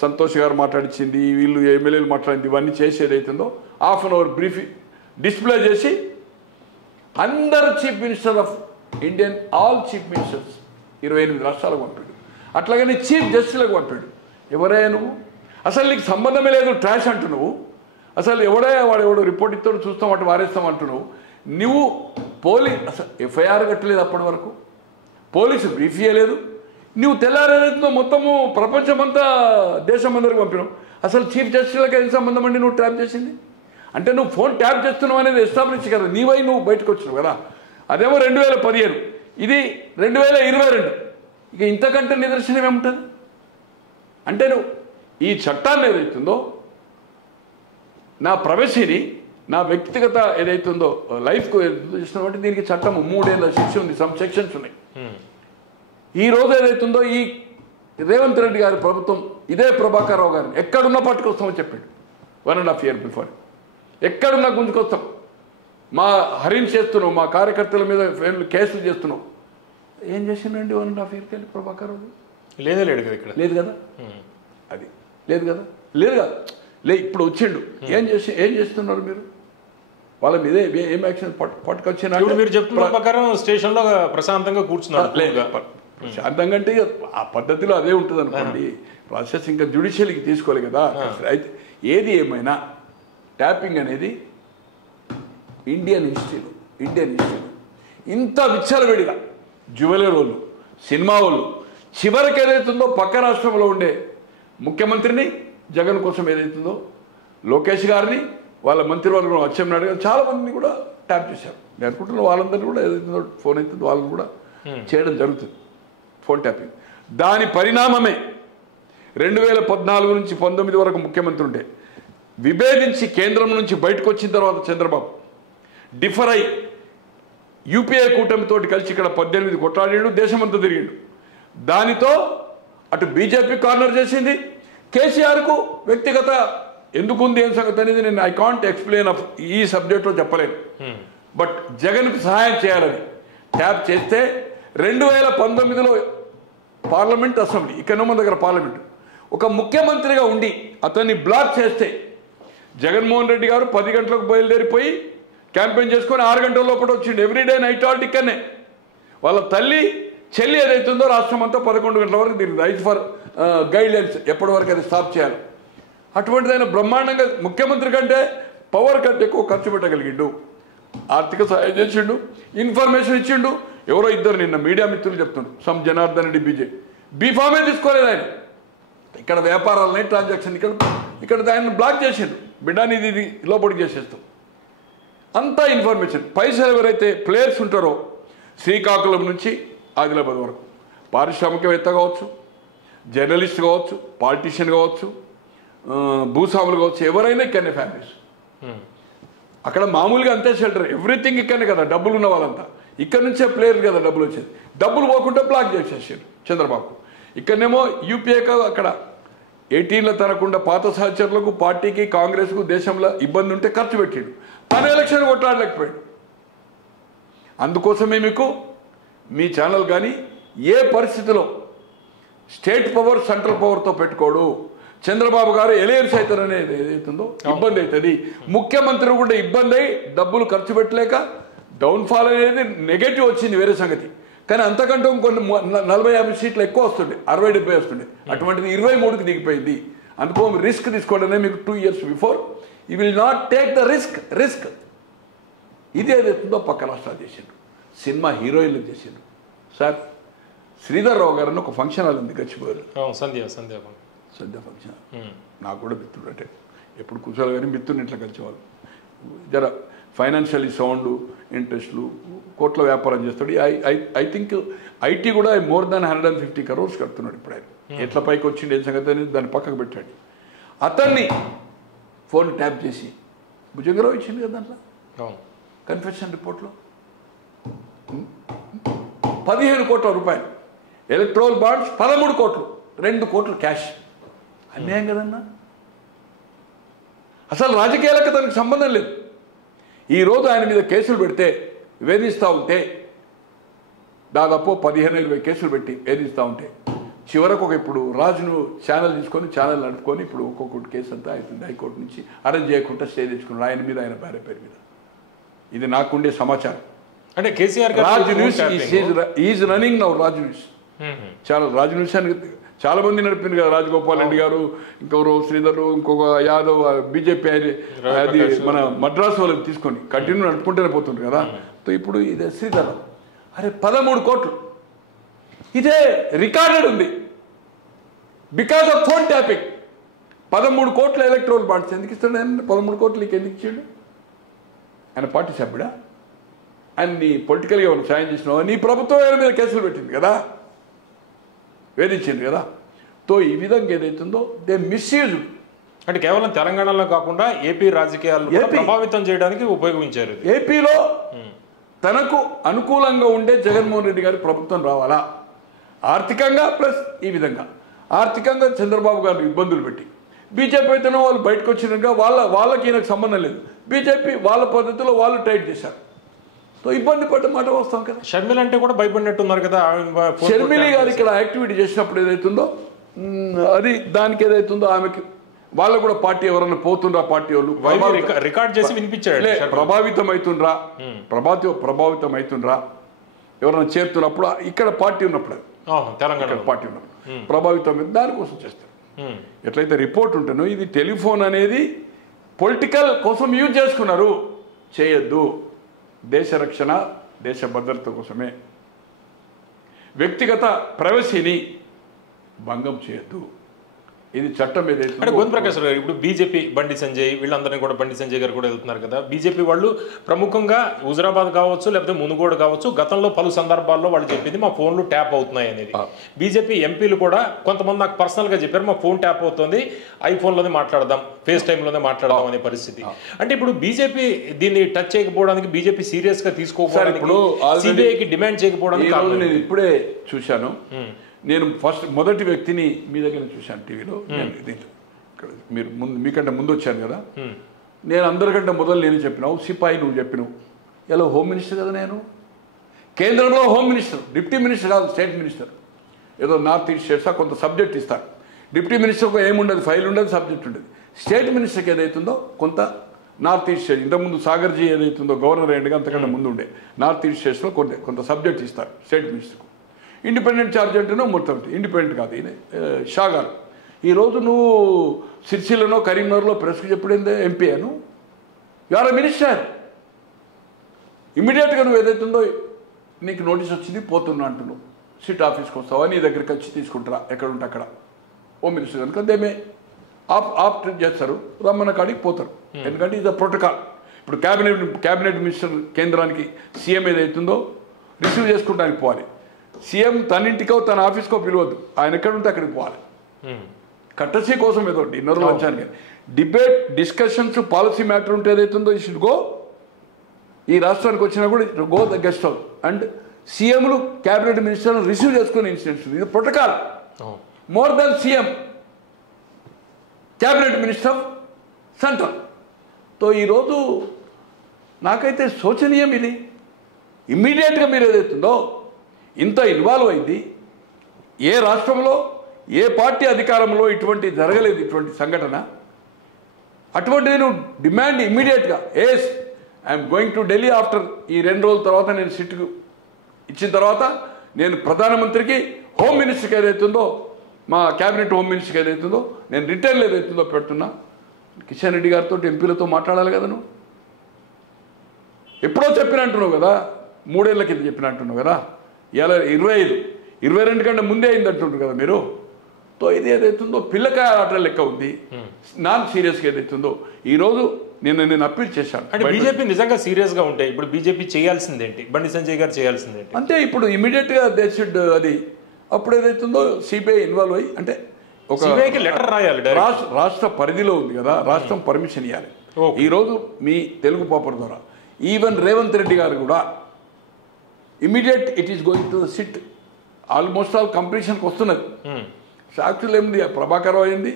సంతోష్ గారు మాట్లాడించింది వీళ్ళు ఎమ్మెల్యేలు మాట్లాడింది ఇవన్నీ చేసి ఏదైతుందో half an hour brief display చేసి అందరు chief minister of Indian all chief ministers 28 రాష్ట్రాలకు పంపాడు అట్లాగనే చీఫ్ జస్టిస్లకు పంపాడు ఎవరైనా నువ్వు అసలు నీకు సంబంధమే లేదు ట్రాష్ అంటున్నావు అసలు వాడు రిపోర్ట్ ఇస్తాడు చూస్తాం అటు వారేస్తాం అంటున్నావు నువ్వు అసలు ఎఫ్ఐఆర్ కట్టలేదు అప్పటి వరకు పోలీసు బ్రీఫ్ ఇవ్వలేదు నువ్వు తెల్లారేదో మొత్తము ప్రపంచమంతా దేశం అందరికి పంపినావు అసలు చీఫ్ జస్టిస్లకు ఏం సంబంధం అండి నువ్వు ట్యాప్ చేసింది అంటే నువ్వు ఫోన్ ట్యాప్ చేస్తున్నావు అనేది ఎస్టాబ్లిష్ కదా నీవై నువ్వు బయటకు వచ్చినావు కదా అదేమో 2015 ఇది 2022 ఇక ఇంతకంటే నిదర్శనం ఏముంటుంది అంటే నువ్వు ఈ చట్టాన్ని ఏదైతుందో నా ప్రైవసీని నా వ్యక్తిగత ఏదైతుందో లైఫ్కు చేసినామంటే దీనికి చట్టం 3 ఏళ్ళ శిక్ష ఉంది సమ్ సెక్షన్స్ ఉన్నాయి ఈ రోజు ఏదైతుందో ఈ రేవంత్ రెడ్డి గారి ప్రభుత్వం ఇదే ప్రభాకర్ రావు గారిని ఎక్కడున్నా పట్టుకొస్తామని చెప్పాడు 1.5 year బిఫోర్ ఎక్కడున్నా గుంజుకొస్తాం మా హరిన్ చేస్తున్నావు మా కార్యకర్తల మీద కేసులు చేస్తున్నావు ఏం చేసిండండి 1.5 yearకి వెళ్ళి ప్రభాకర్ రావు లేడు కదా ఇక్కడ లేదు కదా అది లేదు కదా ఇప్పుడు వచ్చిండు ఏం చేస్తున్నారు మీరు వాళ్ళ మీద ఏం యాక్షన్ పట్టుకొచ్చినా మీరు చెప్తున్న ప్రకారం స్టేషన్లో ప్రశాంతంగా కూర్చున్నారు ప్రశాంతంగా అంటే ఆ పద్ధతిలో అదే ఉంటుంది అనుకోండి ప్రాసెస్ ఇంకా జ్యుడిషియల్కి తీసుకోవాలి కదా అయితే ఏది ఏమైనా ట్యాపింగ్ అనేది ఇండియన్ హిస్టరీలో ఇంత విచ్చలవిడిగా జ్యువెలరీ వాళ్ళు సినిమా వాళ్ళు చివరికి ఏదైతుందో పక్క రాష్ట్రంలో ఉండే ముఖ్యమంత్రిని జగన్ కోసం ఏదైతుందో లోకేష్ గారిని వాళ్ళ మంత్రివర్గం అచ్చెన్నాయుడు గారు చాలా మందిని కూడా ట్యాప్ చేశారు నేను అనుకుంటున్నా వాళ్ళందరినీ కూడా ఏదైతుందో ఫోన్ అవుతుందో వాళ్ళని కూడా చేయడం జరుగుతుంది ఫోన్ ట్యాపింగ్ దాని పరిణామమే 2014 నుంచి 19 వరకు ముఖ్యమంత్రి ఉంటే విభేదించి కేంద్రం నుంచి బయటకు వచ్చిన తర్వాత చంద్రబాబు డిఫర్ అయి యూపీఏ కూటమితోటి కలిసి ఇక్కడ 18 కొట్లాడిండు దేశమంతా తిరిగిండు దానితో అటు బీజేపీ కార్నర్ చేసింది కేసీఆర్కు వ్యక్తిగత ఎందుకుంది ఏం సంగతి అనేది నేను ఐ కాంట్ ఎక్స్ప్లెయిన్ ఆఫ్ ఈ సబ్జెక్ట్లో చెప్పలేను బట్ జగన్కు సహాయం చేయాలని ట్యాప్ చేస్తే 2019లో పార్లమెంట్ అసెంబ్లీ ఇక్కడ మన దగ్గర పార్లమెంట్ ఒక ముఖ్యమంత్రిగా ఉండి అతన్ని బ్లాక్ చేస్తే జగన్మోహన్ రెడ్డి గారు 10 గంటలకు బయలుదేరిపోయి క్యాంపెయిన్ చేసుకొని 6 గంటల లోపల వచ్చిండు ఎవ్రీడే నైట్ ఆల్ట్ ఇక్కడనే వాళ్ళ తల్లి చెల్లి ఏదైతుందో రాష్ట్రం అంతా 11 గంటల వరకు దీనికి రైట్ ఫర్ గైడ్లైన్స్ ఎప్పటి వరకు అది స్టాప్ చేయాలి అటువంటిదైనా బ్రహ్మాండంగా ముఖ్యమంత్రి కంటే పవర్ కంటే ఎక్కువ ఖర్చు పెట్టగలిగిండు ఆర్థిక సహాయం చేసిండు ఇన్ఫర్మేషన్ ఇచ్చిండు ఎవరో ఇద్దరు నిన్న మీడియా మిత్రులు చెప్తుండ్రు సమ్ జనార్దన్ రెడ్డి బీఫామే తీసుకోలేదు ఆయన ఇక్కడ వ్యాపారాలనే ట్రాన్సాక్షన్ ఇక్కడ ఆయన బ్లాక్ చేసిండు బిడ్డాని ఇది లోపలికి చేసేస్తాం అంతా ఇన్ఫర్మేషన్ పైసలు ఎవరైతే ప్లేయర్స్ ఉంటారో శ్రీకాకుళం నుంచి ఆదిలాబాద్ వరకు పారిశ్రామికవేత్త కావచ్చు జర్నలిస్ట్ కావచ్చు పాలిటీషియన్ కావచ్చు భూస్వాములు కావచ్చు ఎవరైనా ఇక్కడనే ఫ్యామిలీస్ అక్కడ మామూలుగా అంతే షెల్టర్ ఎవ్రీథింగ్ ఇక్కడనే కదా డబ్బులు ఉన్న వాళ్ళంతా ఇక్కడ నుంచే ప్లేయర్ కదా డబ్బులు వచ్చేది. డబ్బులు పోకుండా బ్లాక్ చేసేసారు చంద్రబాబు. ఇక్కడనేమో యూపీఏకి అక్కడ 18 తరకుండా పాత సహచరులకు, పార్టీకి, కాంగ్రెస్కు దేశంలో ఇబ్బంది ఉంటే ఖర్చు పెట్టాడు. తన ఎలక్షన్ కొట్లాడలేకపోయాడు. అందుకోసమే మీకు మీ ఛానల్ కానీ ఏ పరిస్థితిలో స్టేట్ పవర్ సెంట్రల్ పవర్తో పెట్టుకోడు. చంద్రబాబు గారు ఎలియన్స్ అవుతారు అనేది ఏదైతుందో ఇబ్బంది అవుతుంది. ముఖ్యమంత్రి కూడా ఇబ్బంది అయి డబ్బులు ఖర్చు పెట్టలేక డౌన్ఫాల్ అనేది నెగటివ్ వచ్చింది వేరే సంగతి. కానీ అంతకంటే కొన్ని 40-50 సీట్లు ఎక్కువ వస్తుండే, 60-70 వస్తుండే. అటువంటిది 23కి దిగిపోయింది. అందుకో రిస్క్ తీసుకోవడమే మీకు 2 years before you will not take the risk. ఇది ఏదైతుందో పక్క రాష్ట్రాలు చేసిండు, సినిమా హీరోయిన్లు చేసిండు. సార్ శ్రీధర్ రావు గారు ఒక ఫంక్షన్ హాల్ ఉంది గచ్చిపోయారు, సంధ్య ఫంక్షన్. నాకు కూడా మిత్రుడు అంటే ఎప్పుడు కూర్చోవాలి కానీ మిత్రుని ఇట్లా కలిసేవాళ్ళు. జర ఫైనాన్షియలీ సౌండ్, ఇంట్రెస్ట్లు, కోట్ల వ్యాపారం చేస్తాడు. ఐ థింక్ ఐటీ కూడా మోర్ దాన్ 150 crores కడుతున్నాడు ఇప్పుడు ఆయన. ఎట్లా పైకి వచ్చింది ఏం సంగతి అనేది దాన్ని పక్కకు పెట్టాడు. అతన్ని ఫోన్ ట్యాప్ చేసి భుజంగరావు ఇచ్చింది కదా దాంట్లో కన్ఫెషన్ రిపోర్ట్లో 15 కోట్ల రూపాయలు, ఎలక్ట్రోల్ బాండ్స్ 13 కోట్లు, 2 కోట్లు క్యాష్. అన్యాయం కదన్నా. అసలు రాజకీయాలకు తనకు సంబంధం లేదు. ఈరోజు ఆయన మీద కేసులు పెడితే వేధిస్తూ ఉంటే దాదాపు 15-20 కేసులు పెట్టి వేధిస్తూ ఉంటే చివరకు ఇప్పుడు రాజును ఛానల్ తీసుకొని ఛానల్ నడుపుకొని ఇప్పుడు ఒక్కొక్కటి కేసు అంతా అయిపోయింది. హైకోర్టు నుంచి అరెస్ట్ చేయకుండా స్టే తెచ్చుకున్నాడు ఆయన మీద, ఆయన భార్య పేరు మీద. ఇది నాకుండే సమాచారం. అంటే KCR Raju news is running now. Raju news channel, Raju news అని చాలా మంది నడిపింది కదా. రాజగోపాల్ రెడ్డి గారు, ఇంకొకరు శ్రీధరు, ఇంకొక యాదవ్, బీజేపీ అది మన మద్రాసు వాళ్ళకి తీసుకొని కంటిన్యూ నడుపుకుంటూనే పోతుంటారు కదా. ఇప్పుడు ఇదే శ్రీధర్ అరే 13 కోట్లు ఇదే రికార్డెడ్ ఉంది బికాస్ ఆఫ్ ఫోన్ ట్యాపింగ్. 13 కోట్ల ఎలక్ట్రోల్ బాండ్స్ ఎందుకు ఇస్తాడు ఆయన? 13 కోట్లు నీకు ఎందుకు ఇచ్చాడు? ఆయన పార్టీ సభ్యుడా? ఆయన నీ పొలిటికల్గా ఏమైనా సాయం చేసినావా? నీ ప్రభుత్వం ఆయన మీద కేసులు పెట్టింది కదా, వేధించింది కదా. తో ఈ విధంగా ఏదైతుందో దే మిస్యూజ్. అంటే కేవలం తెలంగాణలో కాకుండా ఏపీ రాజకీయాలను ప్రభావితం చేయడానికి ఉపయోగించారు. ఏపీలో తనకు అనుకూలంగా ఉండే జగన్మోహన్ రెడ్డి గారి ప్రభుత్వం రావాలా, ఆర్థికంగా ప్లస్ ఈ విధంగా ఆర్థికంగా చంద్రబాబు గారు ఇబ్బందులు పెట్టి బీజేపీ అయితేనో వాళ్ళు బయటకు వచ్చినాక వాళ్ళకి ఈయనకు సంబంధం లేదు. బీజేపీ వాళ్ళ పద్ధతిలో వాళ్ళు టైట్ చేశారు. ఇబ్బంది పడ్డ మాట వస్తాం కదా. షర్మిల అంటే కూడా భయపడినట్టున్నారు కదా. షర్మిలి గారు ఇక్కడ యాక్టివిటీ చేసినప్పుడు ఏదైతుందో అది దానికి ఏదైతుందో ఆమెకి వాళ్ళకు కూడా పార్టీ ఎవరన్నా పోతుండ్రా, పార్టీ వాళ్ళు రికార్డ్ చేసి వినిపించాడు. ప్రభావితం అవుతుండ్రా ఎవరన్నా చేరుతున్నప్పుడు ఇక్కడ పార్టీ ఉన్నప్పుడు, తెలంగాణ పార్టీ ఉన్నప్పుడు ప్రభావితం దానికోసం చేస్తారు. ఎట్లయితే రిపోర్ట్ ఉంటేనో ఇది టెలిఫోన్ అనేది పొలిటికల్ కోసం యూజ్ చేసుకున్నారు. చేయొద్దు. దేశ రక్షణ, దేశ భద్రత కోసమే. వ్యక్తిగత ప్రైవసీని భంగం చేయొద్దు. ఇది చట్టం ఏదైతే. అంటే గోవింద్ ప్రకాష్ గారు ఇప్పుడు బీజేపీ బండి సంజయ్ వీళ్ళందరినీ కూడా, బండి సంజయ్ గారు కూడా వెళ్తున్నారు కదా. బీజేపీ వాళ్ళు ప్రముఖంగా హుజరాబాద్ కావచ్చు, లేకపోతే మునుగోడు కావచ్చు, గతంలో పలు సందర్భాల్లో వాళ్ళు చెప్పింది మా ఫోన్లు ట్యాప్ అవుతున్నాయి అనేది. బీజేపీ ఎంపీలు కూడా కొంతమంది నాకు పర్సనల్గా చెప్పారు మా ఫోన్ ట్యాప్ అవుతుంది, ఐఫోన్లోనే మాట్లాడదాం, ఫేస్ టైంలోనే మాట్లాడదాం అనే పరిస్థితి. అంటే ఇప్పుడు బీజేపీ దీన్ని టచ్ చేయకపోవడానికి, బీజేపీ సీరియస్ గా తీసుకోకపోవడానికి, సిబిఐకి డిమాండ్ చేయకపోవడానికి నేను ఇప్పుడే చూశాను. నేను మొదటి వ్యక్తిని మీ దగ్గర చూశాను టీవీలో. మీరు మీకంటే ముందు వచ్చాను కదా. నేను అందరికంటే మొదలు నేను చెప్పినావు, సిపాయి నువ్వు చెప్పినావు. ఎలా హోమ్ మినిస్టర్ కదా నేను, కేంద్రంలో హోమ్ మినిస్టర్, డిప్యూటీ మినిస్టర్ కాదు, స్టేట్ మినిస్టర్. ఏదో నార్త్ ఈస్ట్ స్టేట్సా కొంత సబ్జెక్ట్ ఇస్తారు. డిప్యూటీ మినిస్టర్కి ఏముండదు, ఫైల్ ఉండదు, సబ్జెక్ట్ ఉండదు. స్టేట్ మినిస్టర్కి ఏదైతుందో కొంత నార్త్ ఈస్ట్ స్టేట్, ఇంతకుముందు సాగర్జీ ఏదైతుందో గవర్నర్ అయ్యండిగా అంతకంటే ముందు ఉండే నార్త్ ఈస్ట్ స్టేట్స్లో కొంత సబ్జెక్ట్ ఇస్తారు స్టేట్ మినిస్టర్కు. ఇండిపెండెంట్ ఛార్జ్ అంటేనో మొత్తం ఇండిపెండెంట్ కాదు. ఈయన షా గారు ఈరోజు నువ్వు సిరిసిల్లలో, కరీంనగర్లో ప్రెస్కి చెప్పుడేందే ఎంపీ అను, యు ఆర్ ఎ మినిస్టర్. ఇమీడియట్గా నువ్వు ఏదైతుందో నీకు నోటీస్ వచ్చింది, పోతున్నా అంటున్నావు, సిట్ ఆఫీస్కి వస్తావా, నీ దగ్గరికి వచ్చి తీసుకుంటారా, ఎక్కడ ఉంటే అక్కడ హోమ్ మినిస్టర్ కనుక దేమే ఆప్ట్ చేస్తారు, రమ్మన్న కాడికి పోతారు. ఎందుకంటే ఇది ప్రోటోకాల్. ఇప్పుడు క్యాబినెట్ మినిస్టర్ కేంద్రానికి సీఎం ఏదైతుందో రిసీవ్ చేసుకుంటానికి పోవాలి. సీఎం తన ఇంటికో తన ఆఫీస్కో పిలవద్దు, ఆయన ఎక్కడ ఉంటే అక్కడికి పోవాలి. కట్టసీ కోసం ఏదో డిన్నర్లో వచ్చాను. డిబేట్, డిస్కషన్స్, పాలసీ మ్యాటర్ ఉంటే ఏదైతుందో ఈ షుడ్ గో ఈ రాష్ట్రానికి వచ్చినా కూడా go the guest house and సీఎంలు క్యాబినెట్ మినిస్టర్లు రిసీవ్ చేసుకునే ఇన్సిడెంట్స్. ఇది protocol. More than CM cabinet minister central. తో ఈరోజు నాకైతే శోచనీయం ఇది. ఇమ్మీడియట్గా మీరు ఏదైతుందో ఇంత ఇన్వాల్వ్ అయింది. ఏ రాష్ట్రంలో ఏ పార్టీ అధికారంలో ఇటువంటి జరగలేదు ఇటువంటి సంఘటన. అటువంటి నేను డిమాండ్ ఇమ్మీడియట్గా yes I'm going to Delhi after ఈ 2 రోజుల తర్వాత నేను సిట్కు ఇచ్చిన తర్వాత నేను ప్రధానమంత్రికి హోమ్ మినిస్టర్కి ఏదైతుందో మా క్యాబినెట్ హోమ్ మినిస్టర్కి ఏదైతుందో నేను రిటర్న్లు ఏదైతుందో పెడుతున్నా. కిషన్ రెడ్డి గారితో ఎంపీలతో మాట్లాడాలి కదా. నువ్వు ఎప్పుడో చెప్పినట్టున్నావు కదా, 3 ఏళ్ల కింద చెప్పినట్టున్నావు కదా. ఇలా 25, 22 కంటే ముందే అయింది అంటుంటారు కదా మీరు. తో ఇది ఏదైతుందో పిల్లకాయ ఆట లెక్క ఉంది. నాన్ సీరియస్గా ఏదైతుందో ఈరోజు నేను అప్పీల్ చేశాను. అంటే బీజేపీ నిజంగా సీరియస్గా ఉంటే ఇప్పుడు బీజేపీ చేయాల్సిందేంటి, బండి సంజయ్ గారు చేయాల్సిందేంటి? అంటే ఇప్పుడు ఇమీడియట్గా దే షుడ్ అది అప్పుడు ఏదైతుందో సిబిఐ ఇన్వాల్వ్ అయ్యి అంటే ఒక సిబిఐకి లెటర్ రాయాలి. రాష్ట్ర పరిధిలో ఉంది కదా, రాష్ట్రం పర్మిషన్ ఇవ్వాలి. ఈరోజు మీ తెలుగు పేపర్ ద్వారా ఈవెన్ రేవంత్ రెడ్డి గారు కూడా immediate it is going to sit almost all కంప్లీషన్కి వస్తున్నది. సాక్షులు ఏమింది ప్రభాకర్ అయింది.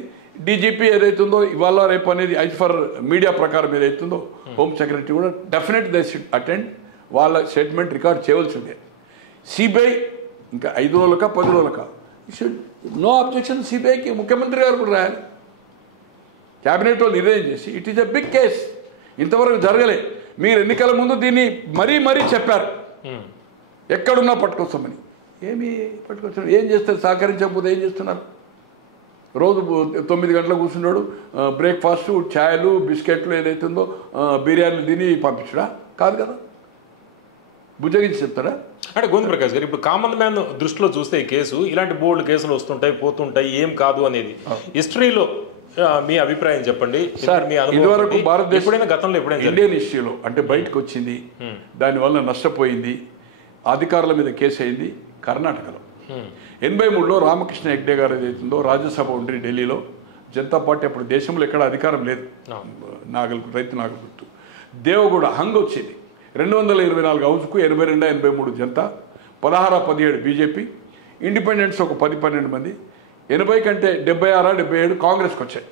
డీజీపీ ఏదైతుందో ఇవాళ రేపు అనేది ఐజ్ ఫర్ మీడియా ప్రకారం ఏదైతుందో హోమ్ సెక్రటరీ కూడా డెఫినెట్ దే షుడ్ అటెండ్. వాళ్ళ స్టేట్మెంట్ రికార్డ్ చేయవలసిందే. సిబిఐ ఇంకా 5 రోజులకా 10 రోజులకా షుడ్ నో అబ్జెక్షన్. సిబిఐకి ముఖ్యమంత్రి గారు కూడా రాయాలి. క్యాబినెట్లో నిర్ణయం చేసి it is a big case. ఇంతవరకు జరగలే. మీరు ఎన్నికల ముందు దీన్ని మరీ చెప్పారు ఎక్కడున్నా పట్టుకొస్తామని. ఏమి పట్టుకొచ్చారు? ఏం చేస్తారు? సహకరించకపోతే ఏం చేస్తున్నారు? రోజు 9 గంటలకు కూర్చున్నాడు, బ్రేక్ఫాస్ట్ ఛాయలు బిస్కెట్లు ఏదైతుందో బిర్యానీలు తిని పంపించడా? కాదు కదా, బుజ్జగించి చెప్తారా? అంటే గోవింద ప్రకాష్ గారు ఇప్పుడు కామన్ మ్యాన్ దృష్టిలో చూస్తే ఈ కేసు ఇలాంటి బోల్డ్ కేసులు వస్తుంటాయి పోతుంటాయి, ఏం కాదు అనేది హిస్టరీలో మీ అభిప్రాయం చెప్పండి సార్. ఇదివరకు భారతదేశం గతంలో ఎప్పుడైనా ఇండియన్ హిస్టరీలో అంటే బయటకు వచ్చింది, దానివల్ల నష్టపోయింది, అధికారుల మీద కేసు అయింది కర్ణాటకలో. 83లో రామకృష్ణ హెగ్డే గారు ఏదైతుందో రాజ్యసభ ఉండి ఢిల్లీలో జనతా పార్టీ అప్పుడు దేశంలో ఎక్కడ అధికారం లేదు, రైతు నాగల్ గుర్తు దేవగౌడ హంగ్ వచ్చేది. 224 హౌస్కు 82, 83 జనతా, 16, 17 బీజేపీ, ఇండిపెండెంట్స్ ఒక 10-12 మంది, 80 కంటే 76, 77 కాంగ్రెస్కి వచ్చాయి.